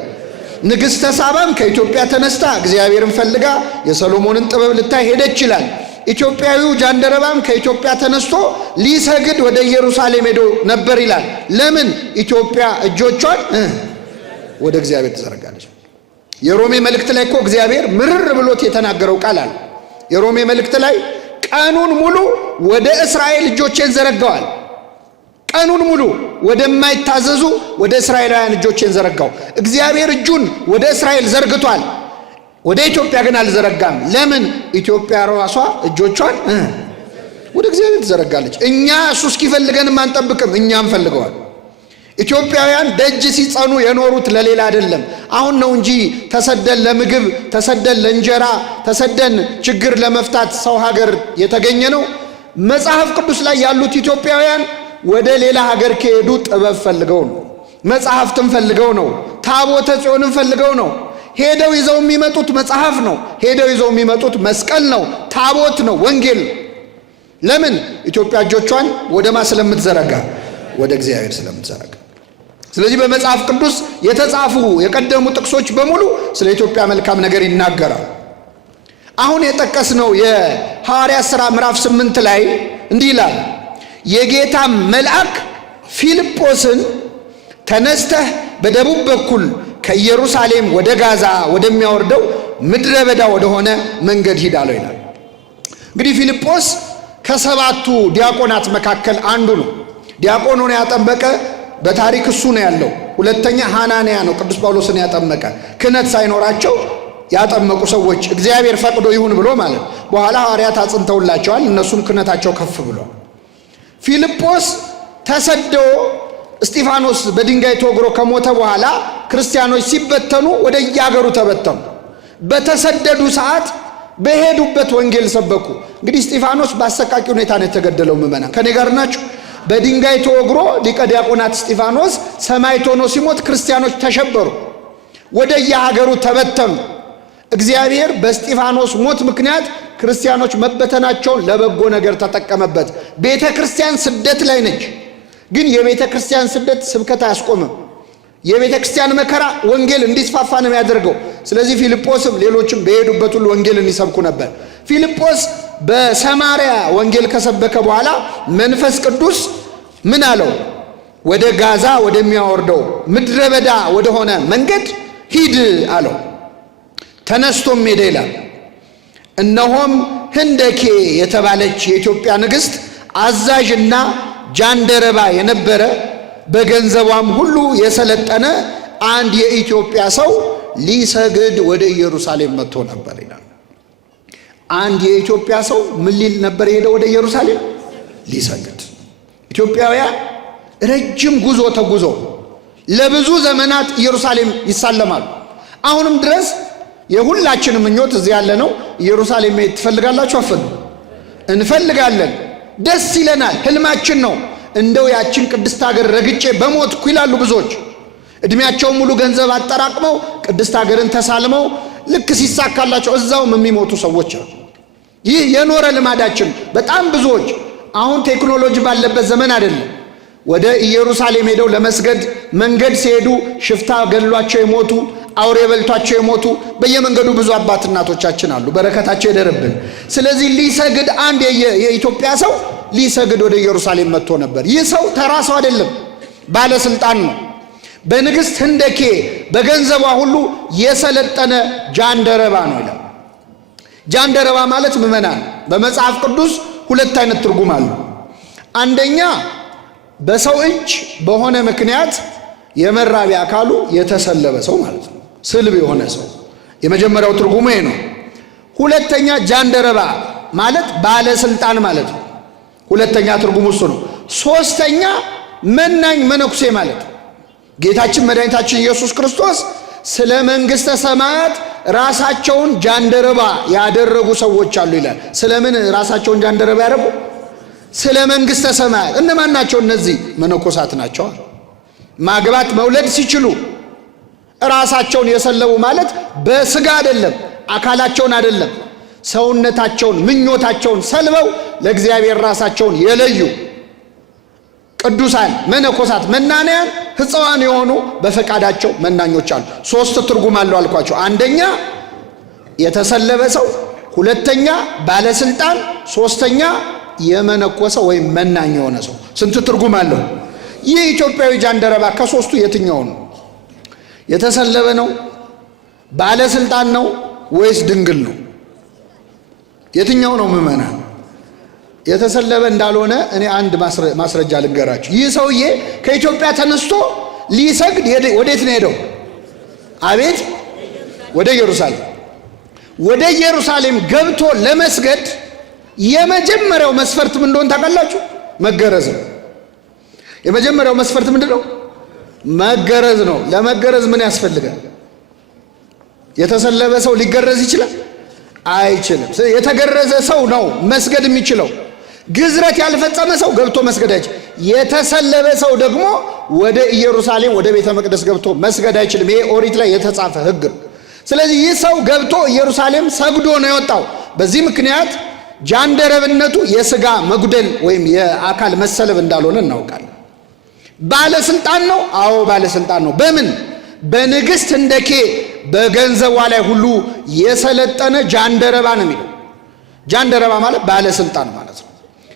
ንግሥተ ሳባም ከኢትዮጵያ ተነስታ እግዚአብሔርን ፈልጋ የሰሎሞንን ጥበብ ልታይ ሄደች ይላል። ኢትዮጵያዊው ጃንደረባም ከኢትዮጵያ ተነስቶ ሊሰግድ ወደ ኢየሩሳሌም ሄዶ ነበር ይላል። ለምን? ኢትዮጵያ እጆቿን ወደ እግዚአብሔር ትዘረጋለች። የሮሜ መልእክት ላይ እኮ እግዚአብሔር ምርር ብሎት የተናገረው ቃል አለ። የሮሜ መልእክት ላይ ቀኑን ሙሉ ወደ እስራኤል እጆቼን ዘረጋዋል። ቀኑን ሙሉ ወደማይታዘዙ ወደ እስራኤላውያን እጆቼን ዘረጋው። እግዚአብሔር እጁን ወደ እስራኤል ዘርግቷል፣ ወደ ኢትዮጵያ ግን አልዘረጋም። ለምን? ኢትዮጵያ ራሷ እጆቿን ወደ እግዚአብሔር ትዘረጋለች። እኛ እሱ እስኪፈልገንም አንጠብቅም፣ እኛም ፈልገዋል። ኢትዮጵያውያን ደጅ ሲጸኑ የኖሩት ለሌላ አይደለም። አሁን ነው እንጂ ተሰደን ለምግብ፣ ተሰደን ለእንጀራ፣ ተሰደን ችግር ለመፍታት ሰው ሀገር የተገኘ ነው። መጽሐፍ ቅዱስ ላይ ያሉት ኢትዮጵያውያን ወደ ሌላ ሀገር ከሄዱ ጥበብ ፈልገው ነው፣ መጽሐፍትን ፈልገው ነው፣ ታቦተ ጽዮንን ፈልገው ነው። ሄደው ይዘው የሚመጡት መጽሐፍ ነው። ሄደው ይዘው የሚመጡት መስቀል ነው፣ ታቦት ነው፣ ወንጌል ነው። ለምን? ኢትዮጵያ እጆቿን ወደ ማ ስለምትዘረጋ? ወደ እግዚአብሔር ስለምትዘረጋ። ስለዚህ በመጽሐፍ ቅዱስ የተጻፉ የቀደሙ ጥቅሶች በሙሉ ስለ ኢትዮጵያ መልካም ነገር ይናገራል። አሁን የጠቀስነው የሐዋርያት ሥራ ምዕራፍ 8 ላይ እንዲህ ይላል፣ የጌታ መልአክ ፊልጶስን ተነስተህ በደቡብ በኩል ከኢየሩሳሌም ወደ ጋዛ ወደሚያወርደው ምድረ በዳ ወደሆነ መንገድ ሂድ አለው ይላል። እንግዲህ ፊልጶስ ከሰባቱ ዲያቆናት መካከል አንዱ ነው። ዲያቆን ሆኖ ያጠመቀ በታሪክ እሱ ነው ያለው። ሁለተኛ ሐናንያ ነው ቅዱስ ጳውሎስን ያጠመቀ። ክህነት ሳይኖራቸው ያጠመቁ ሰዎች እግዚአብሔር ፈቅዶ ይሁን ብሎ ማለት። በኋላ ሐዋርያት አጽንተውላቸዋል፣ እነሱም ክህነታቸው ከፍ ብሏል። ፊልጶስ ተሰዶ እስጢፋኖስ በድንጋይ ተወግሮ ከሞተ በኋላ ክርስቲያኖች ሲበተኑ ወደ የአገሩ ተበተኑ። በተሰደዱ ሰዓት በሄዱበት ወንጌል ሰበኩ። እንግዲህ እስጢፋኖስ በአሰቃቂ ሁኔታ ነው የተገደለው። ምዕመናን ከኔ ጋር ናቸው። በድንጋይ ተወግሮ ሊቀ ዲያቆናት እስጢፋኖስ ሰማዕት ሆኖ ሲሞት ክርስቲያኖች ተሸበሩ። ወደ የሀገሩ ተበተኑ። እግዚአብሔር በእስጢፋኖስ ሞት ምክንያት ክርስቲያኖች መበተናቸውን ለበጎ ነገር ተጠቀመበት። ቤተ ክርስቲያን ስደት ላይ ነች፣ ግን የቤተ ክርስቲያን ስደት ስብከት አያስቆምም። የቤተ ክርስቲያን መከራ ወንጌል እንዲስፋፋ ነው የሚያደርገው። ስለዚህ ፊልጶስም ሌሎችም በሄዱበት ሁሉ ወንጌልን ይሰብኩ ነበር። ፊልጶስ በሰማርያ ወንጌል ከሰበከ በኋላ መንፈስ ቅዱስ ምን አለው? ወደ ጋዛ ወደሚያወርደው ምድረ በዳ ወደሆነ መንገድ ሂድ አለው። ተነስቶም ሄደ ይላል። እነሆም ህንደኬ የተባለች የኢትዮጵያ ንግሥት አዛዥና ጃንደረባ የነበረ በገንዘቧም ሁሉ የሰለጠነ አንድ የኢትዮጵያ ሰው ሊሰግድ ወደ ኢየሩሳሌም መጥቶ ነበር ይላል። አንድ የኢትዮጵያ ሰው ምን ሊል ነበር የሄደው? ወደ ኢየሩሳሌም ሊሰግድ። ኢትዮጵያውያን ረጅም ጉዞ ተጉዞ ለብዙ ዘመናት ኢየሩሳሌም ይሳለማሉ። አሁንም ድረስ የሁላችንም ምኞት እዚህ ያለ ነው። ኢየሩሳሌም መሄድ ትፈልጋላችሁ? እንፈልጋለን። ደስ ይለናል። ህልማችን ነው። እንደው ያችን ቅድስት ሀገር ረግጬ በሞትኩ ይላሉ ብዙዎች። እድሜያቸውን ሙሉ ገንዘብ አጠራቅመው ቅድስት ሀገርን ተሳልመው ልክ ሲሳካላቸው እዛውም የሚሞቱ ሰዎች አሉ። ይህ የኖረ ልማዳችን በጣም ብዙዎች አሁን ቴክኖሎጂ ባለበት ዘመን አይደለም። ወደ ኢየሩሳሌም ሄደው ለመስገድ መንገድ ሲሄዱ ሽፍታ ገድሏቸው የሞቱ፣ አውሬ በልቷቸው የሞቱ በየመንገዱ ብዙ አባት እናቶቻችን አሉ። በረከታቸው ይደርብን። ስለዚህ ሊሰግድ አንድ የኢትዮጵያ ሰው ሊሰግድ ወደ ኢየሩሳሌም መጥቶ ነበር። ይህ ሰው ተራ ሰው አይደለም፣ ባለስልጣን ነው። በንግሥት ህንደኬ በገንዘቧ ሁሉ የሰለጠነ ጃንደረባ ነው ይላል። ጃንደረባ ማለት ምዕመናን፣ በመጽሐፍ ቅዱስ ሁለት አይነት ትርጉም አለው። አንደኛ በሰው እጅ በሆነ ምክንያት የመራቢያ አካሉ የተሰለበ ሰው ማለት ነው። ስልብ የሆነ ሰው የመጀመሪያው ትርጉሙ ይሄ ነው። ሁለተኛ ጃንደረባ ማለት ባለስልጣን ማለት ነው። ሁለተኛ ትርጉሙ እሱ ነው። ሶስተኛ መናኝ መነኩሴ ማለት ነው። ጌታችን መድኃኒታችን ኢየሱስ ክርስቶስ ስለ መንግሥተ ሰማያት ራሳቸውን ጃንደረባ ያደረጉ ሰዎች አሉ ይላል። ስለምን ራሳቸውን ጃንደረባ ያደረጉ? ስለ መንግሥተ ሰማያት። እነማን ናቸው እነዚህ? መነኮሳት ናቸው። ማግባት መውለድ ሲችሉ ራሳቸውን የሰለቡ ማለት በስጋ አይደለም፣ አካላቸውን አይደለም፣ ሰውነታቸውን ምኞታቸውን ሰልበው ለእግዚአብሔር ራሳቸውን የለዩ ቅዱሳን መነኮሳት መናንያን ሕፃዋን የሆኑ በፈቃዳቸው መናኞች አሉ። ሶስት ትርጉም አለው አልኳቸው። አንደኛ የተሰለበ ሰው፣ ሁለተኛ ባለስልጣን፣ ሶስተኛ የመነኮሰ ወይም መናኝ የሆነ ሰው። ስንት ትርጉም አለው? ይህ ኢትዮጵያዊ ጃንደረባ ከሶስቱ የትኛው ነው? የተሰለበ ነው? ባለስልጣን ነው? ወይስ ድንግል ነው? የትኛው ነው ምዕመናን? የተሰለበ እንዳልሆነ እኔ አንድ ማስረጃ ልንገራችሁ። ይህ ሰውዬ ከኢትዮጵያ ተነስቶ ሊሰግድ ወዴት ነው ሄደው? አቤት፣ ወደ ኢየሩሳሌም። ወደ ኢየሩሳሌም ገብቶ ለመስገድ የመጀመሪያው መስፈርት ምን እንደሆነ ታውቃላችሁ? መገረዝ ነው። የመጀመሪያው መስፈርት ምንድን ነው? መገረዝ ነው። ለመገረዝ ምን ያስፈልጋል? የተሰለበ ሰው ሊገረዝ ይችላል? አይችልም። የተገረዘ ሰው ነው መስገድ የሚችለው። ግዝረት ያልፈጸመ ሰው ገብቶ መስገድ አይችልም። የተሰለበ ሰው ደግሞ ወደ ኢየሩሳሌም ወደ ቤተ መቅደስ ገብቶ መስገድ አይችልም። ይሄ ኦሪት ላይ የተጻፈ ሕግ ነው። ስለዚህ ይህ ሰው ገብቶ ኢየሩሳሌም ሰግዶ ነው የወጣው። በዚህ ምክንያት ጃንደረብነቱ የሥጋ መጉደል ወይም የአካል መሰለብ እንዳልሆነ እናውቃለን። ባለስልጣን ነው። አዎ ባለስልጣን ነው። በምን? በንግሥት ህንደኬ በገንዘቧ ላይ ሁሉ የሰለጠነ ጃንደረባ ነው የሚለው። ጃንደረባ ማለት ባለስልጣን ማለት ነው።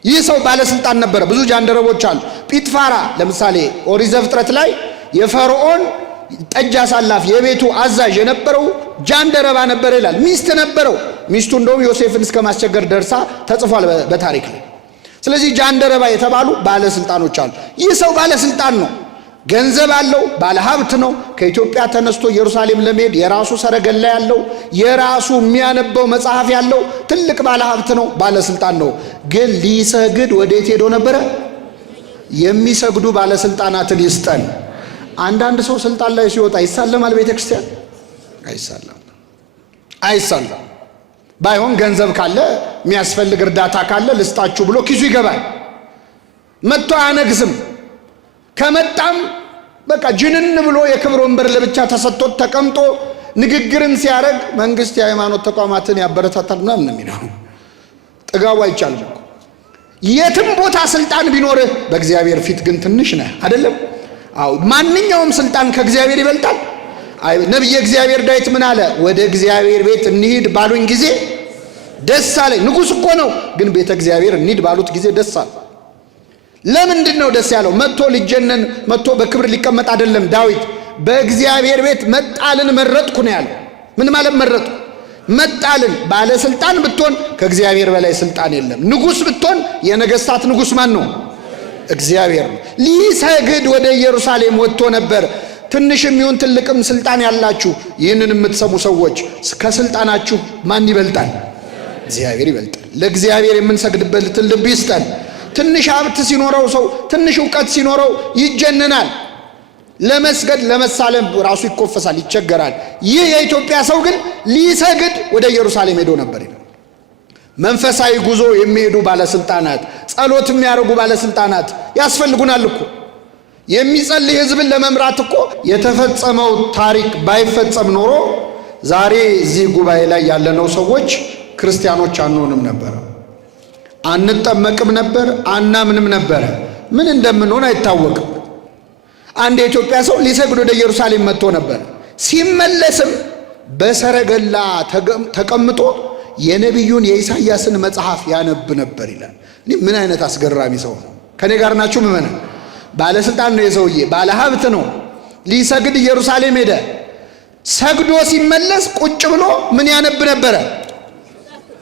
ይህ ሰው ባለስልጣን ነበረ። ብዙ ጃንደረቦች አሉ። ጲጥፋራ ለምሳሌ ኦሪት ዘፍጥረት ላይ የፈርዖን ጠጅ አሳላፊ የቤቱ አዛዥ የነበረው ጃንደረባ ነበረ ይላል። ሚስት ነበረው። ሚስቱ እንደውም ዮሴፍን እስከ ማስቸገር ደርሳ ተጽፏል በታሪክ ላይ። ስለዚህ ጃንደረባ የተባሉ ባለስልጣኖች አሉ። ይህ ሰው ባለስልጣን ነው። ገንዘብ አለው፣ ባለሀብት ነው። ከኢትዮጵያ ተነስቶ ኢየሩሳሌም ለመሄድ የራሱ ሰረገላ ያለው፣ የራሱ የሚያነበው መጽሐፍ ያለው ትልቅ ባለሀብት ነው፣ ባለስልጣን ነው። ግን ሊሰግድ ወዴት ሄዶ ነበረ? የሚሰግዱ ባለስልጣናትን ይስጠን። አንዳንድ ሰው ስልጣን ላይ ሲወጣ ይሳለማል። ቤተ ክርስቲያን አይሳለም። ባይሆን ገንዘብ ካለ የሚያስፈልግ እርዳታ ካለ ልስጣችሁ ብሎ ኪሱ ይገባል። መጥቶ አያነግስም። ከመጣም በቃ ጅንን ብሎ የክብር ወንበር ለብቻ ተሰጥቶት ተቀምጦ ንግግርን ሲያረግ መንግስት የሃይማኖት ተቋማትን ያበረታታል ምናምን የሚለው ጥጋቡ አይቻልም እኮ። የትም ቦታ ስልጣን ቢኖርህ በእግዚአብሔር ፊት ግን ትንሽ ነህ አይደለም? አዎ ማንኛውም ስልጣን ከእግዚአብሔር ይበልጣል። ነብየ እግዚአብሔር ዳዊት ምን አለ? ወደ እግዚአብሔር ቤት እንሂድ ባሉኝ ጊዜ ደስ አለኝ። ንጉሥ እኮ ነው፣ ግን ቤተ እግዚአብሔር እንሂድ ባሉት ጊዜ ደስ አለ። ለምንድን ነው ደስ ያለው? መጥቶ ሊጀነን መጥቶ በክብር ሊቀመጥ አይደለም። ዳዊት በእግዚአብሔር ቤት መጣልን መረጥኩ ነው ያለው። ምን ማለት መረጥኩ? መጣልን። ባለስልጣን ብትሆን ከእግዚአብሔር በላይ ስልጣን የለም። ንጉሥ ብትሆን የነገስታት ንጉሥ ማን ነው? እግዚአብሔር ነው። ሊሰግድ ወደ ኢየሩሳሌም ወጥቶ ነበር። ትንሽም ይሁን ትልቅም ስልጣን ያላችሁ ይህንን የምትሰሙ ሰዎች ከስልጣናችሁ ማን ይበልጣል? እግዚአብሔር ይበልጣል። ለእግዚአብሔር የምንሰግድበት ልብ ይስጠን። ትንሽ ሀብት ሲኖረው ሰው ትንሽ ዕውቀት ሲኖረው ይጀነናል። ለመስገድ ለመሳለም ራሱ ይኮፈሳል፣ ይቸገራል። ይህ የኢትዮጵያ ሰው ግን ሊሰግድ ወደ ኢየሩሳሌም ሄዶ ነበር ይላል። መንፈሳዊ ጉዞ የሚሄዱ ባለስልጣናት፣ ጸሎት የሚያደርጉ ባለስልጣናት ያስፈልጉናል እኮ። የሚጸልይ ህዝብን ለመምራት እኮ የተፈጸመው ታሪክ ባይፈጸም ኖሮ ዛሬ እዚህ ጉባኤ ላይ ያለነው ሰዎች ክርስቲያኖች አንሆንም ነበር፣ አንጠመቅም ነበር፣ አናምንም ነበር። ምን እንደምንሆን አይታወቅም። አንድ የኢትዮጵያ ሰው ሊሰግድ ወደ ኢየሩሳሌም መጥቶ ነበር። ሲመለስም በሰረገላ ተቀምጦ የነቢዩን የኢሳይያስን መጽሐፍ ያነብ ነበር ይላል። ምን አይነት አስገራሚ ሰው ነው! ከኔ ጋር ናችሁ ምእመናን? ባለስልጣን ነው የሰውዬ፣ ባለ ሀብት ነው። ሊሰግድ ኢየሩሳሌም ሄደ። ሰግዶ ሲመለስ ቁጭ ብሎ ምን ያነብ ነበረ?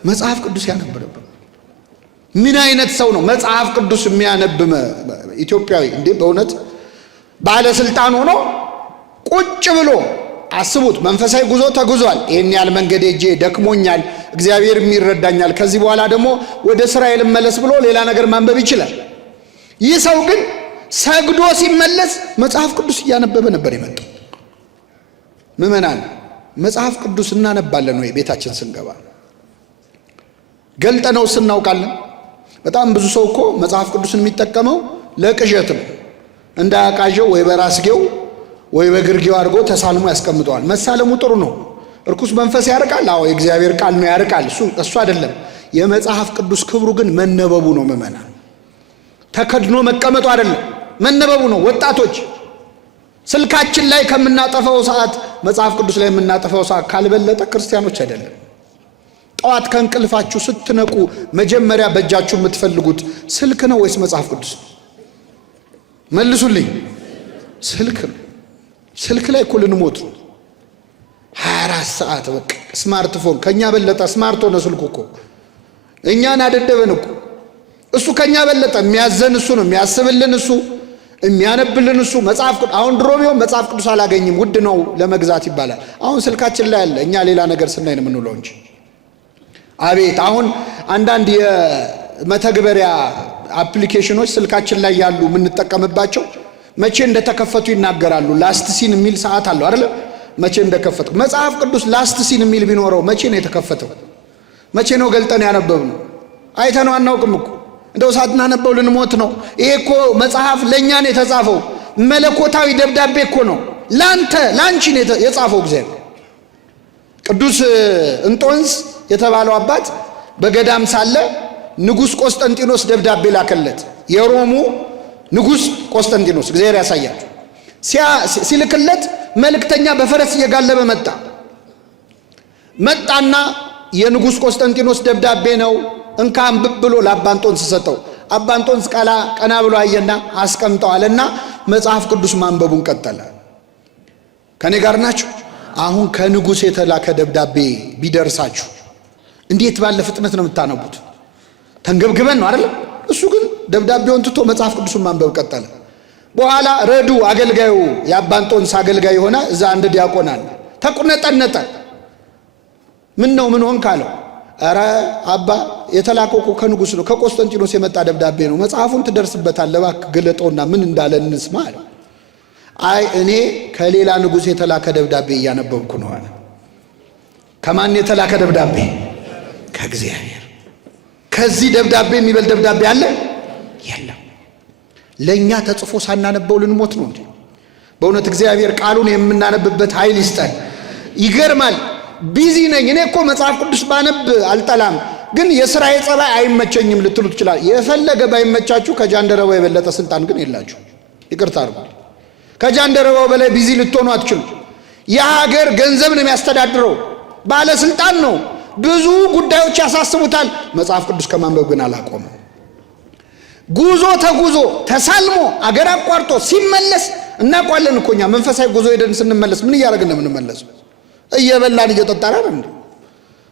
መጽሐፍ ቅዱስ ያነብ ነበር። ምን አይነት ሰው ነው መጽሐፍ ቅዱስ የሚያነብ ኢትዮጵያዊ? እንዴ በእውነት ባለስልጣን ሆኖ ቁጭ ብሎ አስቡት። መንፈሳዊ ጉዞ ተጉዟል። ይሄን ያህል መንገድ ሄጄ ደክሞኛል፣ እግዚአብሔር ይረዳኛል፣ ከዚህ በኋላ ደግሞ ወደ እስራኤል መለስ ብሎ ሌላ ነገር ማንበብ ይችላል። ይህ ሰው ግን ሰግዶ ሲመለስ መጽሐፍ ቅዱስ እያነበበ ነበር የመጣው። ምእመናን መጽሐፍ ቅዱስ እናነባለን ወይ? ቤታችን ስንገባ ገልጠነው ስናውቃለን? በጣም ብዙ ሰው እኮ መጽሐፍ ቅዱስን የሚጠቀመው ለቅዠት ነው። እንዳያቃዠው ወይ በራስጌው ወይ በግርጌው አድርጎ ተሳልሞ ያስቀምጠዋል። መሳለሙ ጥሩ ነው። እርኩስ መንፈስ ያርቃል። አዎ የእግዚአብሔር ቃል ነው ያርቃል። እሱ አይደለም። የመጽሐፍ ቅዱስ ክብሩ ግን መነበቡ ነው። ምእመናን ተከድኖ መቀመጡ አይደለም፣ መነበቡ ነው። ወጣቶች ስልካችን ላይ ከምናጠፋው ሰዓት መጽሐፍ ቅዱስ ላይ የምናጠፋው ሰዓት ካልበለጠ ክርስቲያኖች አይደለም። ጠዋት ከእንቅልፋችሁ ስትነቁ መጀመሪያ በእጃችሁ የምትፈልጉት ስልክ ነው ወይስ መጽሐፍ ቅዱስ ነው? መልሱልኝ። ስልክ ነው። ስልክ ላይ እኮ ልንሞት ነው። 24 ሰዓት በቃ ስማርትፎን ከኛ በለጠ። ስማርት ሆነ ስልኩ እኮ እኛን አደደበን እኮ። እሱ ከኛ በለጠ። የሚያዘን እሱ ነው፣ የሚያስብልን እሱ፣ የሚያነብልን እሱ። መጽሐፍ ቅዱስ አሁን ድሮ ቢሆን መጽሐፍ ቅዱስ አላገኝም ውድ ነው ለመግዛት ይባላል። አሁን ስልካችን ላይ አለ። እኛ ሌላ ነገር ስናይ ነው የምንውለው እንጂ። አቤት አሁን አንዳንድ የመተግበሪያ አፕሊኬሽኖች ስልካችን ላይ ያሉ የምንጠቀምባቸው መቼ እንደተከፈቱ ይናገራሉ። ላስት ሲን የሚል ሰዓት አለው አይደል? መቼ እንደከፈቱ። መጽሐፍ ቅዱስ ላስት ሲን የሚል ቢኖረው መቼ ነው የተከፈተው? መቼ ነው ገልጠን ያነበብነው? አይተነው አናውቅም እኮ። እንደው ሳናነበው ልንሞት ነው። ይሄ እኮ መጽሐፍ ለእኛ ነው የተጻፈው። መለኮታዊ ደብዳቤ እኮ ነው። ላንተ ላንቺ ነው የጻፈው እግዚአብሔር። ቅዱስ እንጦንስ የተባለው አባት በገዳም ሳለ ንጉሥ ቆስጠንጢኖስ ደብዳቤ ላከለት። የሮሙ ንጉሥ ቆስጠንጢኖስ እግዚአብሔር ያሳያችሁ። ሲልክለት መልእክተኛ በፈረስ እየጋለበ መጣና የንጉሥ ቆስጠንጢኖስ ደብዳቤ ነው እንካ አንብብ ብሎ ለአባ እንጦንስ ሰጠው። አባ እንጦንስ ቀና ብሎ አየና አስቀምጠዋልና መጽሐፍ ቅዱስ ማንበቡን ቀጠለ። ከኔ ጋር ናችሁ? አሁን ከንጉሥ የተላከ ደብዳቤ ቢደርሳችሁ እንዴት ባለ ፍጥነት ነው የምታነቡት? ተንገብግበን ነው አይደል? እሱ ግን ደብዳቤውን ትቶ መጽሐፍ ቅዱስን ማንበብ ቀጠለ። በኋላ ረዱ አገልጋዩ የአባ እንጦንስ አገልጋይ ሆነ። እዛ አንድ ዲያቆን አለ። ተቁነጠነጠ። ምን ሆን ካለው፣ ኧረ አባ የተላከው እኮ ከንጉሥ ነው፣ ከቆስጠንጢኖስ የመጣ ደብዳቤ ነው። መጽሐፉን ትደርስበታለህ፣ እባክህ ግለጠውና ምን እንዳለ እንስማ አለ። አይ እኔ ከሌላ ንጉሥ የተላከ ደብዳቤ እያነበብኩ ነው አለ። ከማን የተላከ ደብዳቤ? ከእግዚአብሔር። ከዚህ ደብዳቤ የሚበልጥ ደብዳቤ አለ? የለም። ለእኛ ተጽፎ ሳናነበው ልንሞት ነው እንዴ? በእውነት እግዚአብሔር ቃሉን የምናነብበት ኃይል ይስጠን። ይገርማል። ቢዚ ነኝ እኔ እኮ መጽሐፍ ቅዱስ ባነብ አልጠላም፣ ግን የሥራዬ ጸባይ አይመቸኝም ልትሉ ትችላል። የፈለገ ባይመቻችሁ ከጃንደረባው የበለጠ ስልጣን ግን የላችሁ። ይቅርታ አድርጉ። ከጃንደረባው በላይ ቢዚ ልትሆኑ አትችሉ። የሀገር ገንዘብ ነው የሚያስተዳድረው፣ ባለስልጣን ነው። ብዙ ጉዳዮች ያሳስቡታል። መጽሐፍ ቅዱስ ከማንበብ ግን አላቆመም። ጉዞ ተጉዞ ተሳልሞ አገር አቋርጦ ሲመለስ እናውቃለን እኮ እኛ መንፈሳዊ ጉዞ ሄደን ስንመለስ ምን እያደረግን ነው የምንመለሰው? እየበላን እየጠጣን አይደል እንዴ?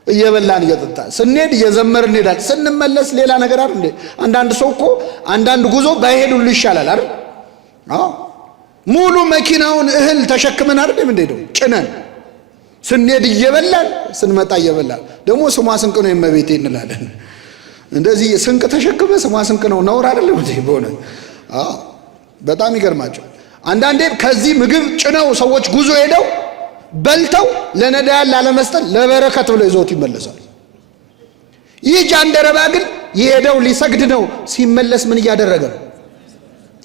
እየበላን እየጠጣን ስንሄድ እየዘመርን እንሄዳለን። ስንመለስ ሌላ ነገር አይደል እንዴ? አንዳንድ ሰው እኮ አንዳንድ ጉዞ ባይሄድ ሁሉ ይሻላል አይደል? አዎ ሙሉ መኪናውን እህል ተሸክመን አይደል የምንሄደው? ጭነን ስንሄድ እየበላን ስንመጣ እየበላን። ደግሞ ስሟ ስንቅ ነው የመቤቴ እንላለን። እንደዚህ ስንቅ ተሸክመ ስሟ ስንቅ ነው ነውር አይደለም እንዴ? በሆነ አዎ በጣም ይገርማቸው። አንዳንዴ ከዚህ ምግብ ጭነው ሰዎች ጉዞ ሄደው በልተው ለነዳያን ላለመስጠት ለበረከት ብለው ይዘውት ይመለሳል። ይህ ጃንደረባ ግን የሄደው ሊሰግድ ነው። ሲመለስ ምን እያደረገ ነው?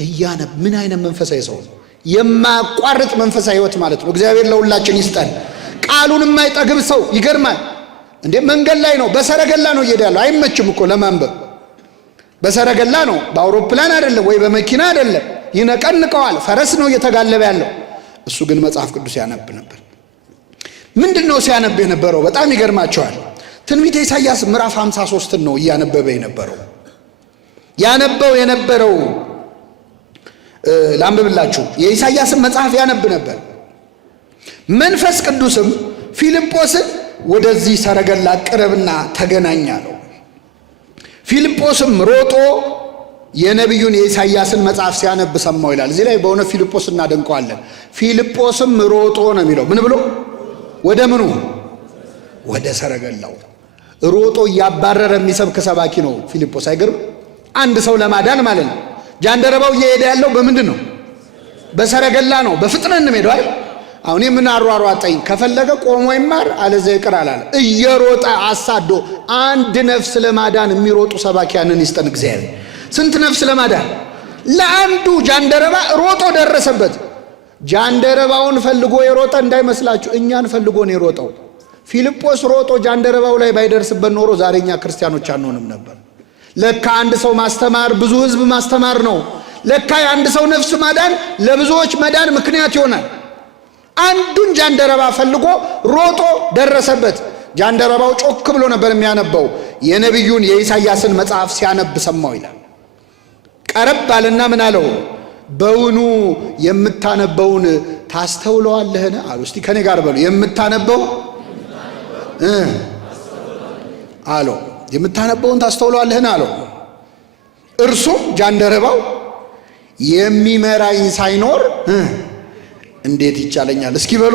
እያነብ። ምን አይነት መንፈሳዊ ሰው ነው! የማያቋርጥ መንፈሳዊ ህይወት ማለት ነው። እግዚአብሔር ለሁላችን ይስጠን። ቃሉን የማይጠግብ ሰው ይገርማል እንዴ! መንገድ ላይ ነው፣ በሰረገላ ነው እየሄደ ያለው። አይመችም እኮ ለማንበብ። በሰረገላ ነው፣ በአውሮፕላን አይደለም ወይ በመኪና አይደለም። ይነቀንቀዋል። ፈረስ ነው እየተጋለበ ያለው። እሱ ግን መጽሐፍ ቅዱስ ያነብ ነበር። ምንድነው ሲያነብ የነበረው? በጣም ይገርማቸዋል። ትንቢተ ኢሳይያስ ምዕራፍ 53 ነው እያነበበ የነበረው። ያነበው የነበረው ላንብብላችሁ። የኢሳይያስን መጽሐፍ ያነብ ነበር። መንፈስ ቅዱስም ፊልጶስን ወደዚህ ሰረገላ ቅረብና ተገናኝ አለው። ፊልጶስም ሮጦ የነቢዩን የኢሳይያስን መጽሐፍ ሲያነብ ሰማው ይላል። እዚህ ላይ በእውነት ፊልጶስ እናደንቀዋለን። ፊልጶስም ሮጦ ነው የሚለው። ምን ብሎ? ወደ ምኑ? ወደ ሰረገላው ሮጦ እያባረረ የሚሰብክ ሰባኪ ነው ፊልጶስ። አይገርም? አንድ ሰው ለማዳን ማለት ነው። ጃንደረባው እየሄደ ያለው በምንድን ነው? በሰረገላ ነው። በፍጥነት ነው ሄደው አይደል? አሁን ምን አሯሯጠኝ? ከፈለገ ቆሞ ይማር አለዚያ ይቅር አላለ። እየሮጠ አሳዶ አንድ ነፍስ ለማዳን የሚሮጡ ሰባኪያንን ይስጠን እግዚአብሔር። ስንት ነፍስ ለማዳን! ለአንዱ ጃንደረባ ሮጦ ደረሰበት። ጃንደረባውን ፈልጎ የሮጠ እንዳይመስላችሁ፣ እኛን ፈልጎ ነው የሮጠው። ፊልጶስ ሮጦ ጃንደረባው ላይ ባይደርስበት ኖሮ ዛሬ እኛ ክርስቲያኖች አንሆንም ነበር። ለካ አንድ ሰው ማስተማር ብዙ ህዝብ ማስተማር ነው። ለካ የአንድ ሰው ነፍስ ማዳን ለብዙዎች መዳን ምክንያት ይሆናል። አንዱን ጃንደረባ ፈልጎ ሮጦ ደረሰበት። ጃንደረባው ጮክ ብሎ ነበር የሚያነበው። የነቢዩን የኢሳይያስን መጽሐፍ ሲያነብ ሰማው ይላል። ቀረብ አለና ምን አለው? በውኑ የምታነበውን ታስተውለዋለህን አሉ። እስቲ ከኔ ጋር በሉ። የምታነበው አለው። የምታነበውን ታስተውለዋለህን አለው። እርሱም ጃንደረባው የሚመራኝ ሳይኖር እንዴት ይቻለኛል? እስኪ በሉ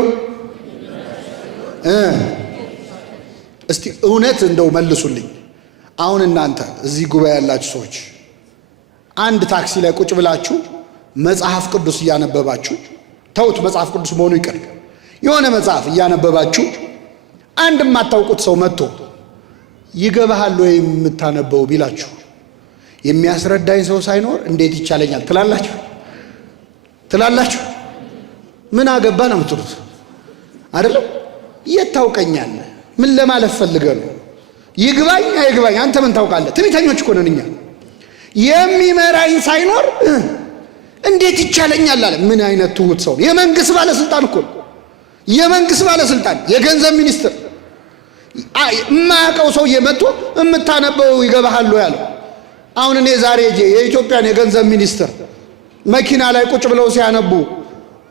እስቲ እውነት እንደው መልሱልኝ። አሁን እናንተ እዚህ ጉባኤ ያላችሁ ሰዎች አንድ ታክሲ ላይ ቁጭ ብላችሁ መጽሐፍ ቅዱስ እያነበባችሁ፣ ተውት መጽሐፍ ቅዱስ መሆኑ ይቀር፣ የሆነ መጽሐፍ እያነበባችሁ አንድ የማታውቁት ሰው መጥቶ ይገባሃል ወይ የምታነበው ቢላችሁ የሚያስረዳኝ ሰው ሳይኖር እንዴት ይቻለኛል ትላላችሁ? ትላላችሁ? ምን አገባ ነው የምትሉት አይደለም? የት ታውቀኛለህ? ምን ለማለት ፈልገህ ነው? ይግባኝ አይግባኝ አንተ ምን ታውቃለህ? ትዕቢተኞች እኮ ነን እኛ። የሚመራኝ ሳይኖር እንዴት ይቻለኛል አለ። ምን አይነት ትሁት ሰው! የመንግስት ባለስልጣን እኮ ነው። የመንግስት ባለስልጣን፣ የገንዘብ ሚኒስትር የማያውቀው ሰውዬ መጥቶ የምታነበው ይገባሃል ያለው። አሁን እኔ ዛሬ የኢትዮጵያን የገንዘብ ሚኒስትር መኪና ላይ ቁጭ ብለው ሲያነቡ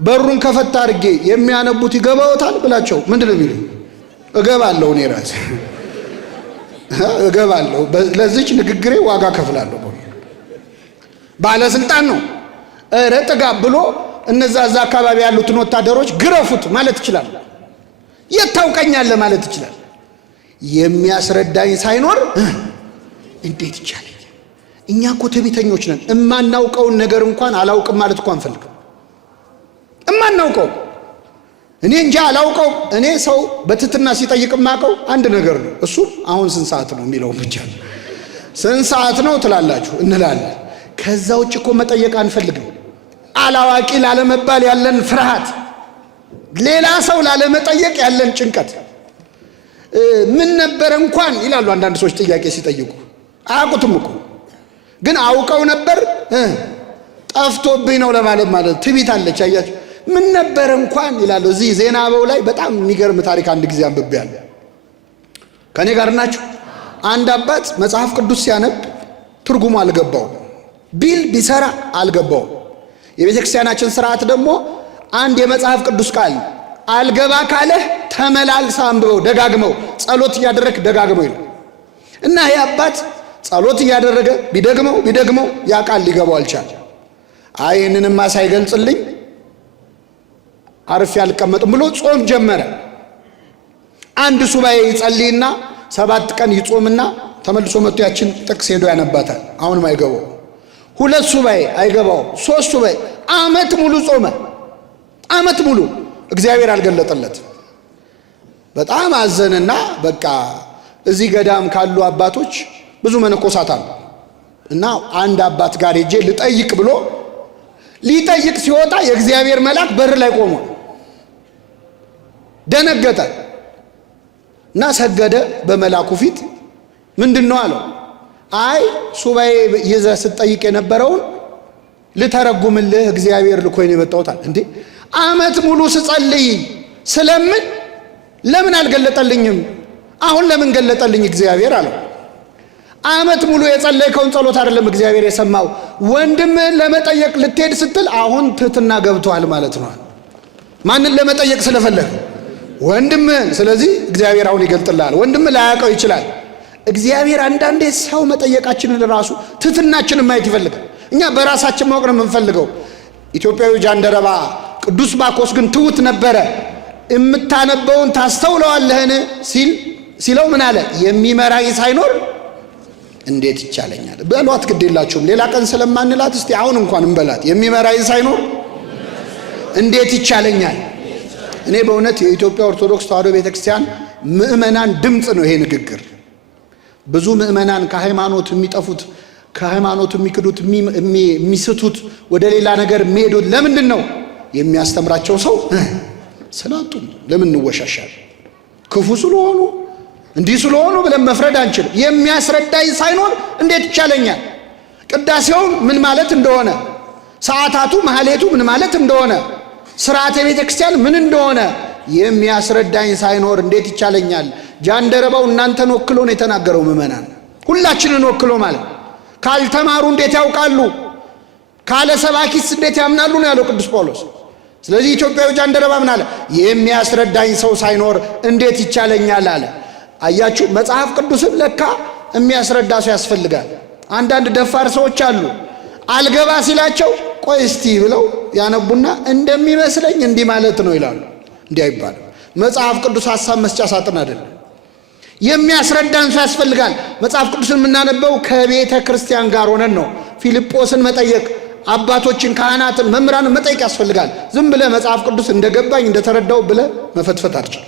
በሩን ከፈታ አድርጌ የሚያነቡት ይገባዎታል ብላቸው ምንድን ነው የሚሉኝ? እገባለሁ፣ እኔ ራሴ እገባለሁ። ለዚች ንግግሬ ዋጋ ከፍላለሁ። ባለስልጣን ነው። ኧረ ጥጋብ ብሎ እነዛ አካባቢ ያሉትን ወታደሮች ግረፉት ማለት ይችላል። የት ታውቀኛለህ ማለት ይችላል። የሚያስረዳኝ ሳይኖር እንዴት ይቻላል? እኛ እኮ ትዕቢተኞች ነን። እማናውቀውን ነገር እንኳን አላውቅም ማለት እኮ አንፈልግም። እማናውቀው እኔ እንጃ አላውቀው። እኔ ሰው በትትና ሲጠይቅ ማቀው አንድ ነገር ነው። እሱ አሁን ስንት ሰዓት ነው የሚለው ብቻ። ስንት ሰዓት ነው ትላላችሁ እንላለን። ከዛ ውጭ እኮ መጠየቅ አንፈልግም። አላዋቂ ላለመባል ያለን ፍርሃት፣ ሌላ ሰው ላለመጠየቅ ያለን ጭንቀት ምን ነበር እንኳን ይላሉ አንዳንድ ሰዎች ጥያቄ ሲጠይቁ። አያውቁትም እኮ ግን አውቀው ነበር ጠፍቶብኝ ነው ለማለት ትዕቢት አለች። አያችሁ ምን ነበር እንኳን ይላሉ። እዚህ ዜና አበው ላይ በጣም የሚገርም ታሪክ አንድ ጊዜ አንብቤያለሁ። ከኔ ጋር ናችሁ? አንድ አባት መጽሐፍ ቅዱስ ሲያነብ ትርጉሙ አልገባው ቢል ቢሰራ አልገባው። የቤተ ክርስቲያናችን ስርዓት ደግሞ አንድ የመጽሐፍ ቅዱስ ቃል አልገባ ካለ ተመላልሳ አንብበው ደጋግመው ጸሎት እያደረክ ደጋግመው ይላል እና ይሄ አባት ጸሎት እያደረገ ቢደግመው ያ ቃል ሊገባው አልቻለም። ይህንንማ ሳይገልጽልኝ አርፌ አልቀመጥም ብሎ ጾም ጀመረ። አንድ ሱባኤ ይጸልይና 7 ቀን ይጾምና ተመልሶ መጥቶ ያችን ጥቅስ ሄዶ ያነባታል። አሁንም አይገባው። 2 ሱባኤ አይገባው። 3 ሱባኤ ዓመት ሙሉ ጾመ። ዓመት ሙሉ እግዚአብሔር አልገለጠለት። በጣም አዘነና በቃ እዚህ ገዳም ካሉ አባቶች ብዙ መነኮሳት አሉ እና አንድ አባት ጋር ሄጄ ልጠይቅ ብሎ ሊጠይቅ ሲወጣ የእግዚአብሔር መልአክ በር ላይ ቆሞ ደነገጠ እና ሰገደ በመልአኩ ፊት። ምንድነው አለው? አይ ሱባኤ ይዘህ ስትጠይቅ የነበረውን ልተረጉምልህ እግዚአብሔር ልኮኝ ነው የመጣሁት አለ። እንዴ ዓመት ሙሉ ስጸልይ ስለምን ለምን አልገለጠልኝም? አሁን ለምን ገለጠልኝ እግዚአብሔር አለው። ዓመት ሙሉ የጸለይከውን ጸሎት አይደለም እግዚአብሔር የሰማው፣ ወንድምህን ለመጠየቅ ልትሄድ ስትል አሁን ትህትና ገብቷል ማለት ነው። ማንን ለመጠየቅ ስለፈለግ? ወንድምህን። ስለዚህ እግዚአብሔር አሁን ይገልጥልሃል። ወንድምህ ላያውቀው ይችላል። እግዚአብሔር አንዳንዴ ሰው መጠየቃችንን ራሱ ትህትናችንን ማየት ይፈልጋል። እኛ በራሳችን ማወቅ ነው የምንፈልገው። ኢትዮጵያዊ ጃንደረባ ቅዱስ ባኮስ ግን ትሁት ነበረ። የምታነበውን ታስተውለዋለህን ሲለው ምን አለ? የሚመራኝ ሳይኖር እንዴት ይቻለኛል? በሏት ግድ የላችሁም ሌላ ቀን ስለማንላት እስቲ አሁን እንኳን እንበላት። የሚመራኝ ሳይኖር እንዴት ይቻለኛል? እኔ በእውነት የኢትዮጵያ ኦርቶዶክስ ተዋሕዶ ቤተክርስቲያን ምእመናን ድምፅ ነው ይሄ ንግግር። ብዙ ምእመናን ከሃይማኖት የሚጠፉት፣ ከሃይማኖት የሚክዱት፣ የሚስቱት፣ ወደ ሌላ ነገር የሚሄዱት ለምንድን ነው? የሚያስተምራቸው ሰው ስላጡ። ለምን እንወሻሻል? ክፉ ስለሆኑ እንዲህ ስለሆኑ ብለን መፍረድ አንችልም። የሚያስረዳኝ ሳይኖር እንዴት ይቻለኛል? ቅዳሴው ምን ማለት እንደሆነ፣ ሰዓታቱ ማህሌቱ ምን ማለት እንደሆነ፣ ስርዓተ ቤተ ክርስቲያን ምን እንደሆነ የሚያስረዳኝ ሳይኖር እንዴት ይቻለኛል? ጃንደረባው እናንተን ወክሎ ነው የተናገረው። ምእመናን ሁላችንን ወክሎ ማለት። ካልተማሩ እንዴት ያውቃሉ? ካለ ሰባኪስ እንዴት ያምናሉ ነው ያለው ቅዱስ ጳውሎስ። ስለዚህ ኢትዮጵያዊ ጃንደረባ ምን አለ? የሚያስረዳኝ ሰው ሳይኖር እንዴት ይቻለኛል አለ። አያችሁ መጽሐፍ ቅዱስን ለካ የሚያስረዳ ሰው ያስፈልጋል። አንዳንድ ደፋር ሰዎች አሉ። አልገባ ሲላቸው ቆይ እስቲ ብለው ያነቡና እንደሚመስለኝ እንዲህ ማለት ነው ይላሉ። እንዲህ አይባልም። መጽሐፍ ቅዱስ ሐሳብ መስጫ ሳጥን አይደለም። የሚያስረዳን ሰው ያስፈልጋል። መጽሐፍ ቅዱስን የምናነበው ከቤተ ክርስቲያን ጋር ሆነን ነው። ፊልጶስን መጠየቅ፣ አባቶችን፣ ካህናትን፣ መምህራንን መጠየቅ ያስፈልጋል። ዝም ብለህ መጽሐፍ ቅዱስ እንደገባኝ እንደተረዳው ብለህ መፈትፈት አትችል።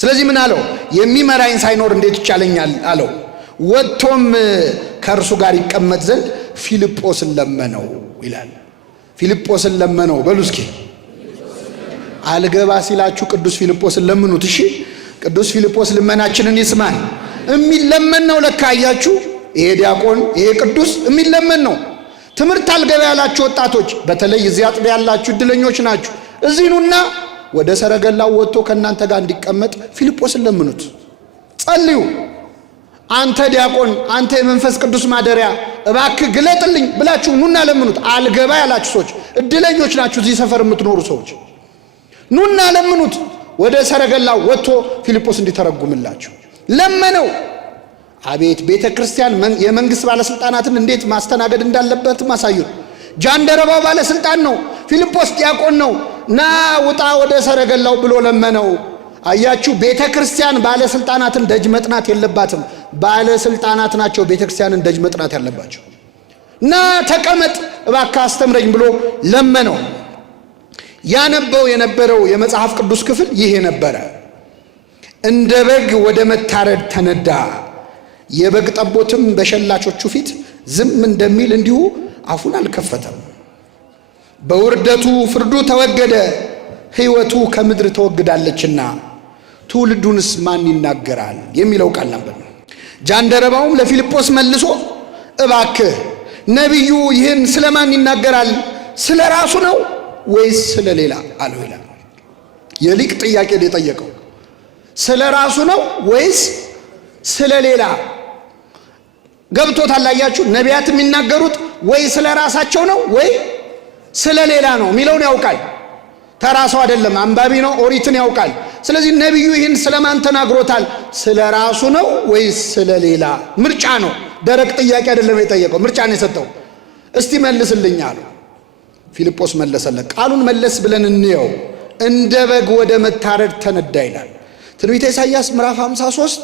ስለዚህ ምን አለው? የሚመራኝ ሳይኖር እንዴት ይቻለኛል አለው። ወጥቶም ከእርሱ ጋር ይቀመጥ ዘንድ ፊልጶስን ለመነው ይላል። ፊልጶስን ለመነው በሉ እስኪ። አልገባ ሲላችሁ ቅዱስ ፊልጶስን ለምኑት። እሺ ቅዱስ ፊልጶስ ልመናችንን ይስማል። የሚለመን ነው ለካ። አያችሁ ይሄ ዲያቆን ይሄ ቅዱስ የሚለመን ነው። ትምህርት አልገባ ያላችሁ ወጣቶች፣ በተለይ እዚህ አጥቢያ ያላችሁ እድለኞች ናችሁ። እዚህ ኑና ወደ ሰረገላው ወጥቶ ከእናንተ ጋር እንዲቀመጥ ፊልጶስን ለምኑት፣ ጸልዩ። አንተ ዲያቆን፣ አንተ የመንፈስ ቅዱስ ማደሪያ እባክህ ግለጥልኝ ብላችሁ ኑና ለምኑት። አልገባ ያላችሁ ሰዎች እድለኞች ናችሁ። እዚህ ሰፈር የምትኖሩ ሰዎች ኑና ለምኑት። ወደ ሰረገላው ወጥቶ ፊልጶስ እንዲተረጉምላችሁ ለመነው። አቤት ቤተ ክርስቲያን የመንግስት ባለስልጣናትን እንዴት ማስተናገድ እንዳለበት ማሳዩ። ጃንደረባው ባለስልጣን ነው፣ ፊልጶስ ዲያቆን ነው። ና ውጣ ወደ ሰረገላው ብሎ ለመነው። አያችሁ ቤተ ክርስቲያን ባለስልጣናትን ደጅ መጥናት የለባትም። ባለስልጣናት ናቸው ቤተ ክርስቲያንን ደጅ መጥናት ያለባቸው። ና ተቀመጥ እባክህ አስተምረኝ ብሎ ለመነው። ያነበው የነበረው የመጽሐፍ ቅዱስ ክፍል ይሄ ነበረ። እንደ በግ ወደ መታረድ ተነዳ፣ የበግ ጠቦትም በሸላቾቹ ፊት ዝም እንደሚል እንዲሁ አፉን አልከፈተም። በውርደቱ ፍርዱ ተወገደ፣ ሕይወቱ ከምድር ተወግዳለችና ትውልዱንስ ማን ይናገራል የሚለው ቃል ነበር። ጃንደረባውም ለፊልጶስ መልሶ እባክህ ነቢዩ ይህን ስለማን ይናገራል? ስለ ራሱ ነው ወይስ ስለ ሌላ አለው ይላል። የሊቅ ጥያቄ የጠየቀው ስለ ራሱ ነው ወይስ ስለ ሌላ? ገብቶታል? አያችሁ፣ ነቢያት የሚናገሩት ወይ ስለ ራሳቸው ነው ወይ ስለ ሌላ ነው የሚለውን ያውቃል። ተራሰው አይደለም፣ አንባቢ ነው፣ ኦሪትን ያውቃል። ስለዚህ ነቢዩ ይህን ስለማን ተናግሮታል? ስለ ራሱ ነው ወይስ ስለ ሌላ? ምርጫ ነው። ደረቅ ጥያቄ አይደለም የጠየቀው፣ ምርጫ ነው የሰጠው። እስቲ መልስልኝ አለ። ፊልጶስ መለሰለት። ቃሉን መለስ ብለን እንየው። እንደ በግ ወደ መታረድ ተነዳ ይላል ትንቢተ ኢሳይያስ ምዕራፍ 53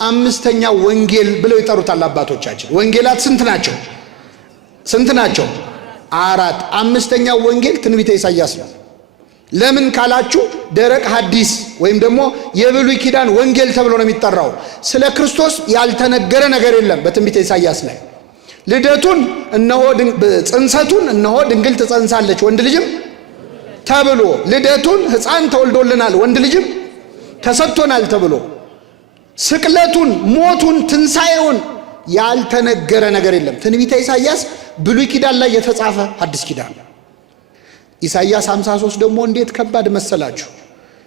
አምስተኛው ወንጌል ብለው ይጠሩታል አባቶቻችን። ወንጌላት ስንት ናቸው? ስንት ናቸው? 4። አምስተኛው ወንጌል ትንቢተ ኢሳይያስ ነው። ለምን ካላችሁ ደረቅ ሐዲስ ወይም ደግሞ የብሉይ ኪዳን ወንጌል ተብሎ ነው የሚጠራው። ስለ ክርስቶስ ያልተነገረ ነገር የለም በትንቢተ ኢሳይያስ ላይ። ልደቱን እነሆ ጽንሰቱን እነሆ ድንግል ትጸንሳለች ወንድ ልጅም ተብሎ፣ ልደቱን ሕፃን ተወልዶልናል ወንድ ልጅም ተሰጥቶናል ተብሎ፣ ስቅለቱን፣ ሞቱን፣ ትንሣኤውን ያልተነገረ ነገር የለም። ትንቢተ ኢሳይያስ ብሉይ ኪዳን ላይ የተጻፈ ሐዲስ ኪዳን። ኢሳይያስ 53 ደግሞ እንዴት ከባድ መሰላችሁ!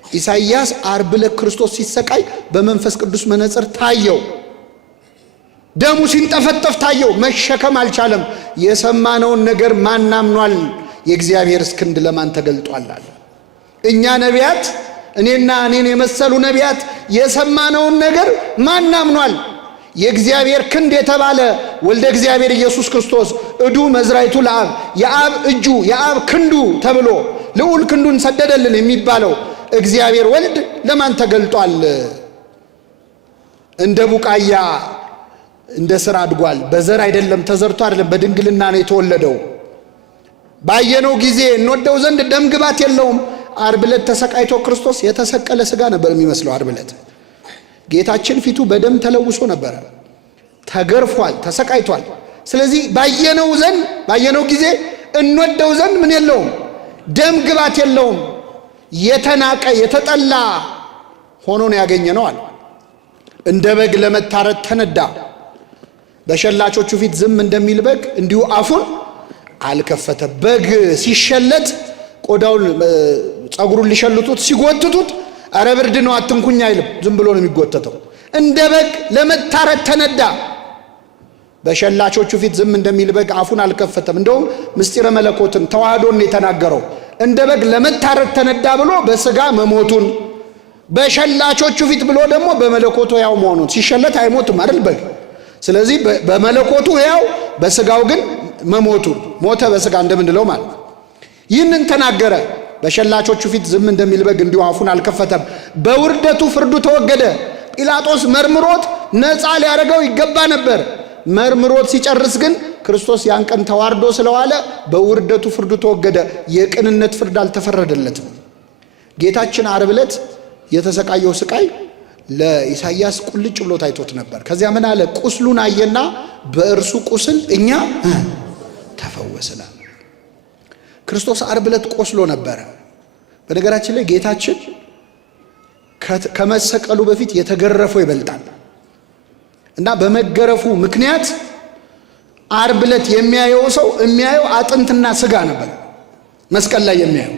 ኢሳይያስ ዓርብ ዕለት ክርስቶስ ሲሰቃይ በመንፈስ ቅዱስ መነጽር ታየው። ደሙ ሲንጠፈጠፍ ታየው። መሸከም አልቻለም። የሰማነውን ነገር ማን አምኗል? የእግዚአብሔር ክንድ ለማን ተገልጧል አለ። እኛ ነቢያት፣ እኔና እኔን የመሰሉ ነቢያት የሰማነውን ነገር ማን አምኗል? የእግዚአብሔር ክንድ የተባለ ወልደ እግዚአብሔር ኢየሱስ ክርስቶስ እዱ መዝራይቱ ለአብ፣ የአብ እጁ የአብ ክንዱ ተብሎ ልዑል ክንዱን ሰደደልን የሚባለው እግዚአብሔር ወልድ ለማን ተገልጧል? እንደ ቡቃያ እንደ ስር አድጓል። በዘር አይደለም፣ ተዘርቶ አይደለም፣ በድንግልና ነው የተወለደው። ባየነው ጊዜ እንወደው ዘንድ ደም ግባት የለውም። ዓርብ ዕለት ተሰቃይቶ ክርስቶስ የተሰቀለ ሥጋ ነበር የሚመስለው። ዓርብ ዕለት ጌታችን ፊቱ በደም ተለውሶ ነበረ። ተገርፏል፣ ተሰቃይቷል። ስለዚህ ባየነው ጊዜ እንወደው ዘንድ ምን የለውም? ደም ግባት የለውም። የተናቀ የተጠላ ሆኖ ነው ያገኘነው አለ። እንደ በግ ለመታረድ ተነዳ። በሸላቾቹ ፊት ዝም እንደሚል በግ እንዲሁ አፉን አልከፈተ። በግ ሲሸለት ቆዳውን ጸጉሩን ሊሸልቱት ሲጎትቱት አረ ብርድ ነው አትንኩኝ አይልም፣ ዝም ብሎ ነው የሚጎተተው። እንደ በግ ለመታረድ ተነዳ። በሸላቾቹ ፊት ዝም እንደሚል በግ አፉን አልከፈተም። እንደውም ምስጢረ መለኮትን ተዋህዶን የተናገረው እንደ በግ ለመታረድ ተነዳ ብሎ በስጋ መሞቱን፣ በሸላቾቹ ፊት ብሎ ደግሞ በመለኮቱ ያው መሆኑን። ሲሸለት አይሞትም አይደል በግ። ስለዚህ በመለኮቱ ያው በስጋው ግን መሞቱን፣ ሞተ በስጋ እንደምንለው ማለት። ይህንን ተናገረ። በሸላቾቹ ፊት ዝም እንደሚል በግ እንዲሁ አፉን አልከፈተም። በውርደቱ ፍርዱ ተወገደ። ጲላጦስ መርምሮት ነፃ ሊያደርገው ይገባ ነበር። መርምሮት ሲጨርስ ግን ክርስቶስ ያን ቀን ተዋርዶ ስለዋለ በውርደቱ ፍርዱ ተወገደ። የቅንነት ፍርድ አልተፈረደለትም። ጌታችን ዓርብ ዕለት የተሰቃየው ስቃይ ለኢሳይያስ ቁልጭ ብሎ ታይቶት ነበር። ከዚያ ምን አለ? ቁስሉን አየና በእርሱ ቁስል እኛ ተፈወስናል። ክርስቶስ ዓርብ ዕለት ቆስሎ ነበረ። በነገራችን ላይ ጌታችን ከመሰቀሉ በፊት የተገረፈው ይበልጣል እና በመገረፉ ምክንያት ዓርብ ዕለት የሚያየው ሰው የሚያየው አጥንትና ስጋ ነበር መስቀል ላይ የሚያየው።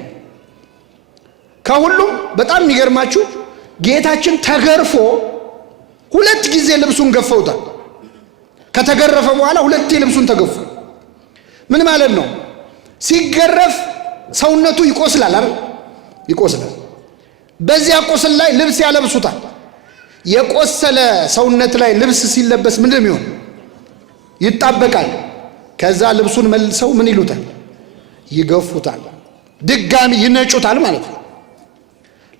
ከሁሉም በጣም የሚገርማችሁ ጌታችን ተገርፎ 2 ጊዜ ልብሱን ገፈውታል። ከተገረፈ በኋላ 2 ልብሱን ተገፉ። ምን ማለት ነው? ሲገረፍ ሰውነቱ ይቆስላል አይደል? ይቆስላል። በዚያ ቁስል ላይ ልብስ ያለብሱታል። የቆሰለ ሰውነት ላይ ልብስ ሲለበስ ምንድነው የሚሆን? ይጣበቃል። ከዛ ልብሱን መልሰው ምን ይሉታል? ይገፉታል። ድጋሚ ይነጩታል ማለት ነው።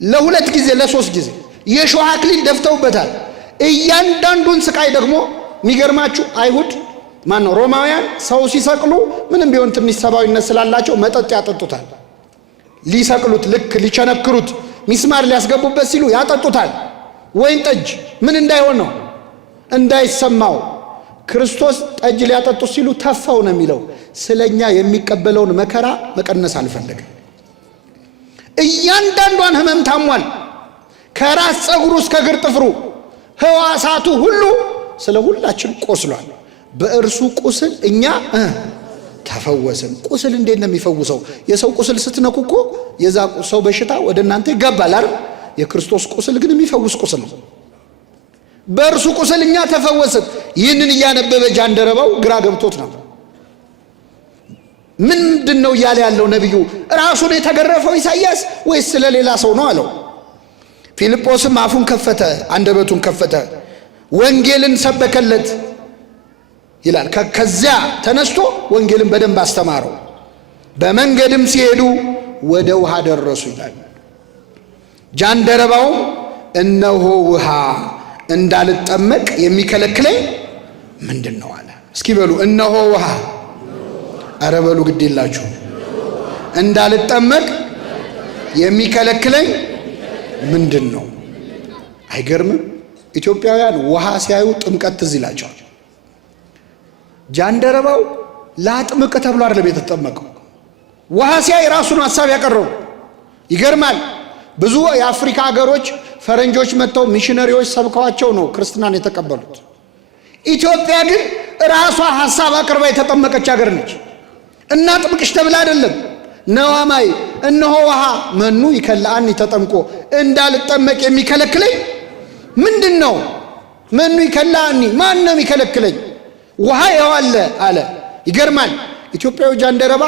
ለ2 ጊዜ ለ3 ጊዜ የሾህ አክሊል ደፍተውበታል። እያንዳንዱን ስቃይ ደግሞ የሚገርማችሁ አይሁድ ማነው ሮማውያን ሰው ሲሰቅሉ ምንም ቢሆን ትንሽ ሰብአዊነት ስላላቸው መጠጥ ያጠጡታል። ሊሰቅሉት ልክ ሊቸነክሩት ሚስማር ሊያስገቡበት ሲሉ ያጠጡታል። ወይን ጠጅ ምን እንዳይሆን ነው? እንዳይሰማው። ክርስቶስ ጠጅ ሊያጠጡ ሲሉ ተፋው ነው የሚለው። ስለኛ የሚቀበለውን መከራ መቀነስ አልፈለገም። እያንዳንዷን ህመም ታሟል። ከራስ ፀጉሩ እስከ እግር ጥፍሩ ህዋሳቱ ሁሉ ስለ ሁላችን ቆስሏል። በእርሱ ቁስል እኛ ተፈወስን። ቁስል እንዴት ነው የሚፈውሰው? የሰው ቁስል ስትነኩ እኮ የዛ ሰው በሽታ ወደ እናንተ ይጋባል አይደል? የክርስቶስ ቁስል ግን የሚፈውስ ቁስል ነው። በእርሱ ቁስል እኛ ተፈወስን። ይህንን እያነበበ ጃንደረባው ግራ ገብቶት ነበር። ምንድነው እያለ ያለው ነብዩ? ራሱን የተገረፈው ኢሳይያስ ወይስ ስለሌላ ሰው ነው አለው። ፊልጶስም አፉን ከፈተ፣ አንደበቱን ከፈተ፣ ወንጌልን ሰበከለት ይላል። ከዚያ ተነስቶ ወንጌልን በደንብ አስተማረው። በመንገድም ሲሄዱ ወደ ውሃ ደረሱ ይላል። ጃንደረባው እነሆ ውሃ እንዳልጠመቅ የሚከለክለኝ ምንድን ነው አለ። እስኪ በሉ እነሆ ውሃ። አረ በሉ ግድ የላችሁ። እንዳልጠመቅ የሚከለክለኝ ምንድን ነው? አይገርምም? ኢትዮጵያውያን ውሃ ሲያዩ ጥምቀት ትዝ ይላቸዋል። ጃንደረባው ላጥምቅ ተብሎ አይደለም የተጠመቀው። ውሃ ሲያይ ራሱን ሐሳብ ያቀረው። ይገርማል። ብዙ የአፍሪካ ሀገሮች ፈረንጆች መጥተው ሚሽነሪዎች ሰብከዋቸው ነው ክርስትናን የተቀበሉት። ኢትዮጵያ ግን ራሷ ሐሳብ አቅርባ የተጠመቀች ሀገር ነች። እና ጥምቅሽ ተብላ አይደለም። ነዋማይ እነሆ ውሃ መኑ ይከላአኒ ተጠምቆ እንዳልጠመቅ የሚከለክለኝ ምንድን ነው? መኑ ይከላአኒ ማን ነው የሚከለክለኝ? ውሃ ያዋለ አለ። ይገርማል። ኢትዮጵያዊ ጃንደረባ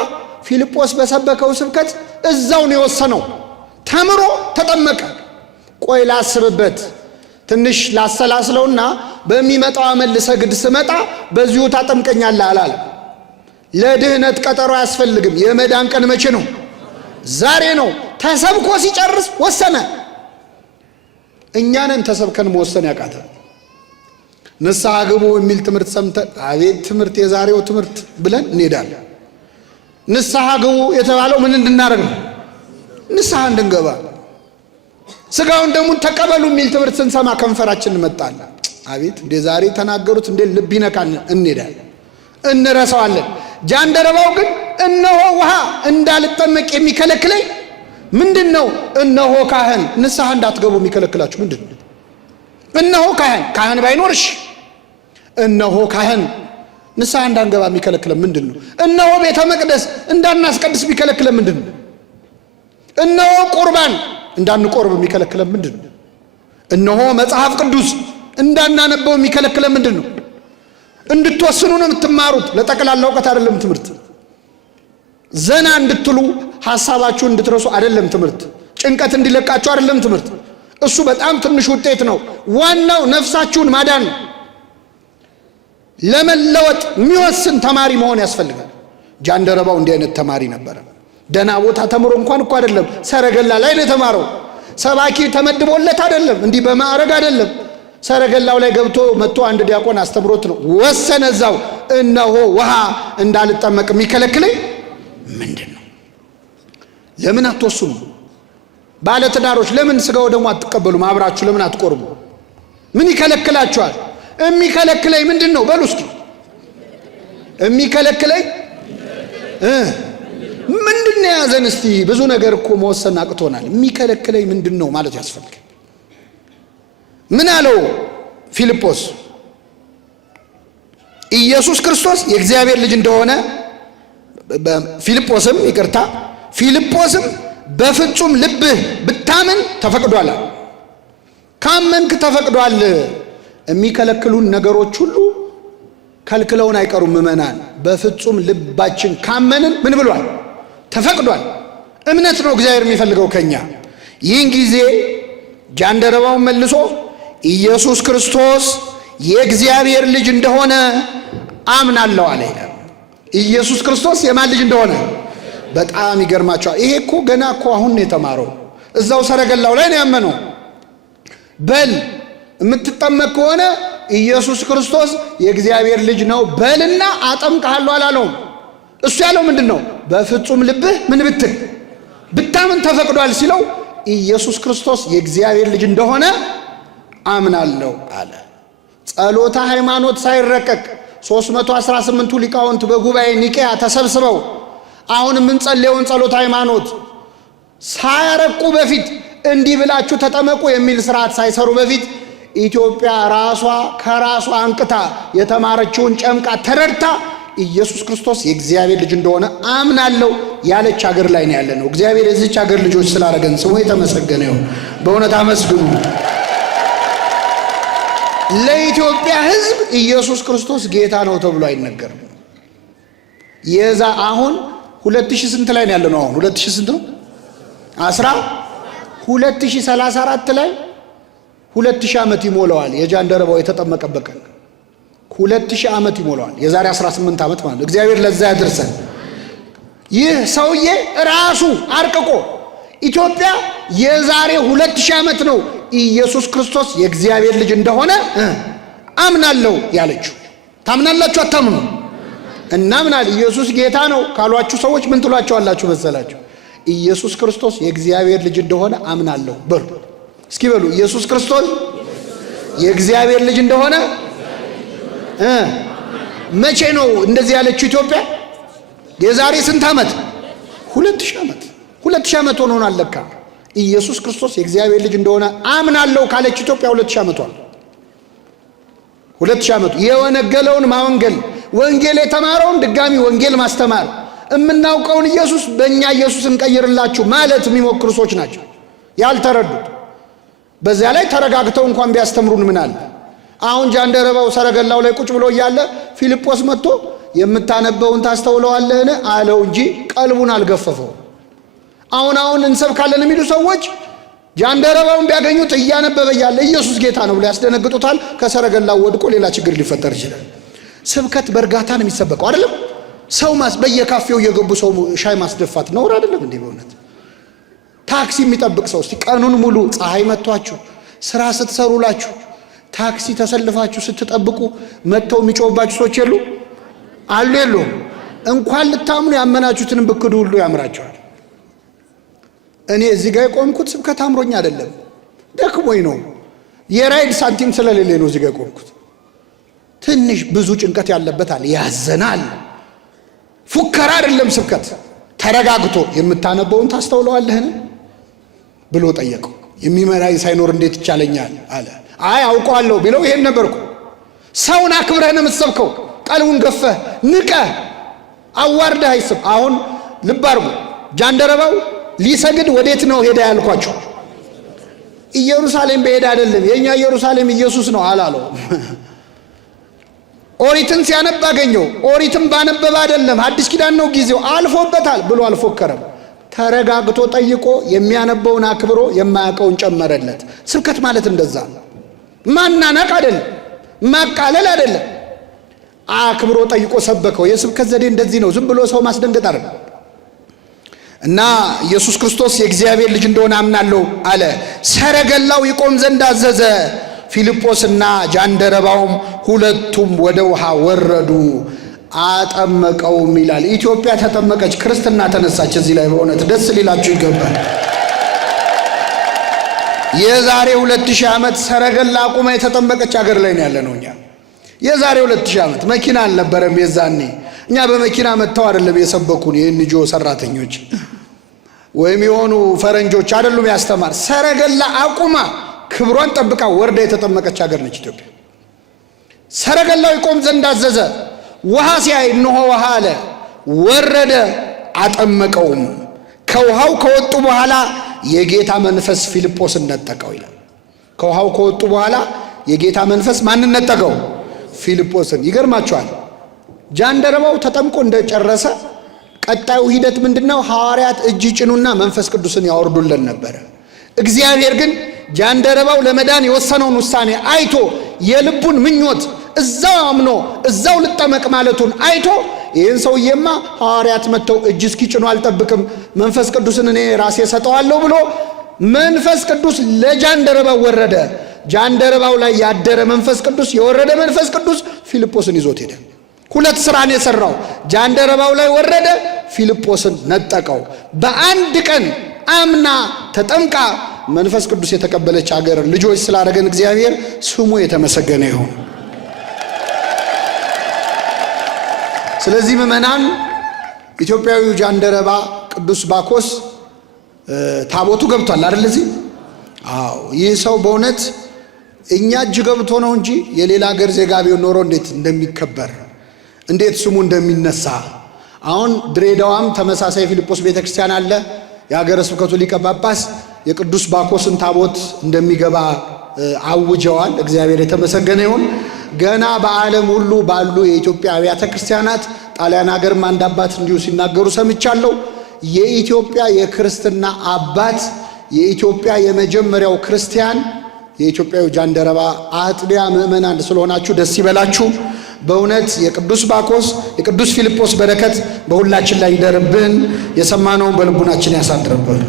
ፊልጶስ በሰበከው ስብከት እዛው ነው የወሰነው። ተምሮ ተጠመቀ። ቆይ ላስብበት፣ ትንሽ ላሰላስለውና በሚመጣው ዓመት ልሰግድ ስመጣ በዚሁ ታጠምቀኛለህ አላለ። ለድህነት ቀጠሮ አያስፈልግም። የመዳን ቀን መቼ ነው? ዛሬ ነው። ተሰብኮ ሲጨርስ ወሰነ። እኛንን ተሰብከን መወሰን ያቃተን። ንስሐ ግቡ የሚል ትምህርት ሰምተን አቤት ትምህርት የዛሬው ትምህርት ብለን እንሄዳለን። ንስሐ ግቡ የተባለው ምን እንድናደርግ ነው? ንስሐ እንድንገባ። ስጋውን ደሙን ተቀበሉ የሚል ትምህርት ስንሰማ ከንፈራችን እንመጣለን። አቤት እንደ ዛሬ ተናገሩት እንደ ልብ ይነካን እንሄዳለን፣ እንረሳዋለን። ጃንደረባው ግን እነሆ ውሃ እንዳልጠመቅ የሚከለክለኝ ምንድን ነው? እነሆ ካህን ንስሐ እንዳትገቡ የሚከለክላችሁ ምንድን ነው? እነሆ ካህን ባይኖርሽ እነሆ ካህን ንስሐ እንዳንገባ የሚከለክለ ምንድን ነው? እነሆ ቤተ መቅደስ እንዳናስቀድስ የሚከለክለ ምንድን ነው? እነሆ ቁርባን እንዳንቆርብ የሚከለክለ ምንድን ነው? እነሆ መጽሐፍ ቅዱስ እንዳናነበው የሚከለክለ ምንድን ነው? እንድትወስኑ ነው የምትማሩት። ለጠቅላላ እውቀት አይደለም ትምህርት። ዘና እንድትሉ ሐሳባችሁን እንድትረሱ አይደለም ትምህርት። ጭንቀት እንዲለቃችሁ አይደለም ትምህርት። እሱ በጣም ትንሽ ውጤት ነው። ዋናው ነፍሳችሁን ማዳን ነው። ለመለወጥ የሚወስን ተማሪ መሆን ያስፈልጋል። ጃንደረባው እንዲህ አይነት ተማሪ ነበረ። ደና ቦታ ተምሮ እንኳን እኮ አይደለም ሰረገላ ላይ ነው የተማረው። ሰባኪ ተመድቦለት አይደለም፣ እንዲህ በማዕረግ አይደለም። ሰረገላው ላይ ገብቶ መጥቶ አንድ ዲያቆን አስተምሮት ነው ወሰነ። እዛው እነሆ ውሃ እንዳልጠመቅ የሚከለክለኝ ምንድን ነው? ለምን አትወስኑ? ባለ ትዳሮች ለምን ስጋው ደግሞ አትቀበሉም? አብራችሁ ለምን አትቆርቡ? ምን ይከለክላችኋል? የሚከለክለኝ ምንድን ነው? በሉ እስኪ የሚከለክለኝ ምንድን ነው? ያዘን እስቲ ብዙ ነገር እኮ መወሰን አቅቶናል። የሚከለክለኝ ምንድን ነው ማለት ያስፈልጋል። ምን አለው ፊልጶስ? ኢየሱስ ክርስቶስ የእግዚአብሔር ልጅ እንደሆነ ፊልጶስም በፍጹም ልብህ ብታምን ተፈቅዷል። ካመንክ ተፈቅዷል። የሚከለክሉን ነገሮች ሁሉ ከልክለውን አይቀሩም። ምእመናን በፍጹም ልባችን ካመንን ምን ብሏል? ተፈቅዷል። እምነት ነው እግዚአብሔር የሚፈልገው ከኛ። ይህን ጊዜ ጃንደረባውን መልሶ ኢየሱስ ክርስቶስ የእግዚአብሔር ልጅ እንደሆነ አምናለሁ አለ። ኢየሱስ ክርስቶስ የማን ልጅ እንደሆነ በጣም ይገርማቸዋል። ይሄ እኮ ገና እኮ አሁን ነው የተማረው። እዛው ሰረገላው ላይ ነው ያመነው። በል የምትጠመቅ ከሆነ ኢየሱስ ክርስቶስ የእግዚአብሔር ልጅ ነው በልና አጠምቅሃለሁ አላለውም። እሱ ያለው ምንድን ነው? በፍጹም ልብህ ምን ብትል ብታምን ተፈቅዷል ሲለው ኢየሱስ ክርስቶስ የእግዚአብሔር ልጅ እንደሆነ አምናለሁ አለ። ጸሎተ ሃይማኖት ሳይረቀቅ 318ቱ ሊቃውንት በጉባኤ ኒቄያ ተሰብስበው አሁን የምንጸልየውን ጸሎት ሃይማኖት ሳያረቁ በፊት እንዲህ ብላችሁ ተጠመቁ የሚል ስርዓት ሳይሰሩ በፊት ኢትዮጵያ ራሷ ከራሷ አንቅታ የተማረችውን ጨምቃ ተረድታ ኢየሱስ ክርስቶስ የእግዚአብሔር ልጅ እንደሆነ አምናለሁ ያለች ሀገር ላይ ነው ያለነው። እግዚአብሔር የዚህች ሀገር ልጆች ስላደረገን ስሙ የተመሰገነ ይሁን። በእውነት አመስግኑ። ለኢትዮጵያ ሕዝብ ኢየሱስ ክርስቶስ ጌታ ነው ተብሎ አይነገርም። የዛ አሁን 2000 ስንት ላይ ነው ያለነው? አሁን 2000 ስንት ነው? 2034 ላይ 2000 ዓመት ይሞላዋል። የጃንደረባው የተጠመቀበት ቀን 2000 ዓመት ይሞላዋል። የዛሬ 18 ዓመት ማለት ነው። እግዚአብሔር ለዛ ያድርሰን። ይህ ሰውዬ ራሱ አርቅቆ ኢትዮጵያ የዛሬ 2000 ዓመት ነው ኢየሱስ ክርስቶስ የእግዚአብሔር ልጅ እንደሆነ አምናለሁ ያለችው። ታምናላችሁ አታምኑ? እናምናል። ኢየሱስ ጌታ ነው ካሏችሁ ሰዎች ምን ትሏቸዋላችሁ መሰላችሁ? ኢየሱስ ክርስቶስ የእግዚአብሔር ልጅ እንደሆነ አምናለሁ በሉ። እስኪ በሉ ኢየሱስ ክርስቶስ የእግዚአብሔር ልጅ እንደሆነ መቼ ነው እንደዚህ ያለችው ኢትዮጵያ? የዛሬ ስንት ዓመት? 2000 ዓመት። 2000 ዓመት ሆኖናል ለካ። ኢየሱስ ክርስቶስ የእግዚአብሔር ልጅ እንደሆነ አምናለሁ ካለች ኢትዮጵያ 2000 ዓመቷል። 2000 ዓመቱ የወነገለውን ማወንገል፣ ወንጌል የተማረውን ድጋሚ ወንጌል ማስተማር፣ የምናውቀውን ኢየሱስ በእኛ ኢየሱስ እንቀይርላችሁ ማለት የሚሞክሩ ሰዎች ናቸው ያልተረዱት። በዚያ ላይ ተረጋግተው እንኳን ቢያስተምሩን ምን አለ? አሁን ጃንደረባው ሰረገላው ላይ ቁጭ ብሎ እያለ ፊልጶስ መጥቶ የምታነበውን ታስተውለዋለህን አለው እንጂ ቀልቡን አልገፈፈው። አሁን እንሰብካለን የሚሉ ሰዎች ጃንደረባውን ቢያገኙት እያነበበ እያለ ኢየሱስ ጌታ ነው ብሎ ያስደነግጡታል። ከሰረገላው ወድቆ ሌላ ችግር ሊፈጠር ይችላል። ስብከት በእርጋታ ነው የሚሰበከው አይደለም። ሰው በየካፌው እየገቡ ሰው ሻይ ማስደፋት ነውር አይደለም እንዴ? በእውነት ታክሲ የሚጠብቅ ሰው እስቲ ቀኑን ሙሉ ፀሐይ መቷችሁ ስራ ስትሰሩላችሁ ታክሲ ተሰልፋችሁ ስትጠብቁ መተው የሚጮህባችሁ ሰዎች የሉ አሉ? የሉም? እንኳን ልታምኑ ያመናችሁትንም ብክዱ ሁሉ ያምራቸዋል። እኔ እዚህ ጋር የቆምኩት ስብከት አምሮኝ አይደለም፣ ደክሞኝ ነው። የራይድ ሳንቲም ስለሌለ ነው እዚህ ጋር የቆምኩት። ትንሽ ብዙ ጭንቀት ያለበት አለ፣ ያዘናል። ፉከራ አይደለም ስብከት። ተረጋግቶ የምታነበውን ታስተውለዋለህን ብሎ ጠየቀው። የሚመራኝ ሳይኖር እንዴት ይቻለኛል አለ። አይ አውቀዋለሁ ቢለው ይሄን ነበርኩ። ሰውን አክብረህ ነው የምትሰብከው። ቀልቡን ገፈህ ንቀህ አዋርደህ አይስብ። አሁን ልብ አድርጉ። ጃንደረባው ሊሰግድ ወዴት ነው ሄዳ ያልኳቸው? ኢየሩሳሌም በሄዳ አይደለም። የኛ ኢየሩሳሌም ኢየሱስ ነው አላለው። ኦሪትን ሲያነብ አገኘው። ኦሪትን ባነበበ አይደለም፣ አዲስ ኪዳን ነው ጊዜው አልፎበታል ብሎ አልፎከረም። ተረጋግቶ ጠይቆ የሚያነበውን አክብሮ የማያውቀውን ጨመረለት። ስብከት ማለት እንደዛ ማናናቅ አይደለም፣ ማቃለል አይደለም። አክብሮ ጠይቆ ሰበከው። የስብከት ዘዴ እንደዚህ ነው፣ ዝም ብሎ ሰው ማስደንገጥ አይደለም። እና ኢየሱስ ክርስቶስ የእግዚአብሔር ልጅ እንደሆነ አምናለሁ አለ። ሰረገላው ይቆም ዘንድ አዘዘ። ፊልጶስና ጃንደረባውም ሁለቱም ወደ ውሃ ወረዱ፣ አጠመቀውም ይላል። ኢትዮጵያ ተጠመቀች፣ ክርስትና ተነሳች። እዚህ ላይ በእውነት ደስ ሊላችሁ ይገባል። የዛሬ 2000 ዓመት ሰረገላ አቁማ የተጠመቀች ሀገር ላይ ነው ያለነው እኛ። የዛሬ 2000 ዓመት መኪና አልነበረም የዛኔ። እኛ በመኪና መጥተው አይደለም የሰበኩን የኤንጂኦ ሰራተኞች ወይም የሆኑ ፈረንጆች አይደሉም ያስተማር። ሰረገላ አቁማ ክብሯን ጠብቃ ወርዳ የተጠመቀች ሀገር ነች ኢትዮጵያ። ሰረገላው ይቆም ዘንድ አዘዘ። ውሃ ሲያይ እነሆ ውሃ አለ፣ ወረደ፣ አጠመቀውም። ከውሃው ከወጡ በኋላ የጌታ መንፈስ ፊልጶስን ነጠቀው ይላል። ከውሃው ከወጡ በኋላ የጌታ መንፈስ ማንን ነጠቀው? ፊልጶስን። ይገርማቸዋል። ጃንደረባው ተጠምቆ እንደጨረሰ ቀጣዩ ሂደት ምንድነው? ሐዋርያት እጅ ጭኑና መንፈስ ቅዱስን ያወርዱልን ነበረ። እግዚአብሔር ግን ጃንደረባው ለመዳን የወሰነውን ውሳኔ አይቶ የልቡን ምኞት እዛው አምኖ እዛው ልጠመቅ ማለቱን አይቶ ይህን ሰውዬማ ሐዋርያት መጥተው እጅ እስኪጭኑ አልጠብቅም፣ መንፈስ ቅዱስን እኔ ራሴ ሰጠዋለሁ ብሎ መንፈስ ቅዱስ ለጃንደረባው ወረደ። ጃንደረባው ላይ ያደረ መንፈስ ቅዱስ፣ የወረደ መንፈስ ቅዱስ ፊልጶስን ይዞት ሄደ። ሁለት ስራን የሰራው። ጃንደረባው ላይ ወረደ፣ ፊልጶስን ነጠቀው። በአንድ ቀን አምና ተጠምቃ መንፈስ ቅዱስ የተቀበለች ሀገር ልጆች ስላደረገን እግዚአብሔር ስሙ የተመሰገነ ይሁን። ስለዚህ ምእመናን ኢትዮጵያዊው ጃንደረባ ቅዱስ ባኮስ ታቦቱ ገብቷል አይደል? እዚህ አዎ። ይህ ሰው በእውነት እኛ እጅ ገብቶ ነው እንጂ የሌላ ሀገር ዜጋ ቢሆን ኖሮ እንዴት እንደሚከበር እንዴት ስሙ እንደሚነሳ። አሁን ድሬዳዋም ተመሳሳይ ፊልጶስ ቤተክርስቲያን አለ። የሀገረ ስብከቱ ሊቀ ጳጳስ የቅዱስ ባኮስን ታቦት እንደሚገባ አውጀዋል። እግዚአብሔር የተመሰገነ ይሁን። ገና በዓለም ሁሉ ባሉ የኢትዮጵያ አብያተ ክርስቲያናት ጣሊያን ሀገርም አንድ አባት እንዲሁ ሲናገሩ ሰምቻለሁ። የኢትዮጵያ የክርስትና አባት የኢትዮጵያ የመጀመሪያው ክርስቲያን የኢትዮጵያው ጃንደረባ አጥቢያ ምእመናን ስለሆናችሁ ደስ ይበላችሁ። በእውነት የቅዱስ ባኮስ የቅዱስ ፊልጶስ በረከት በሁላችን ላይ ይደርብን። የሰማነውን በልቡናችን ያሳድርብን።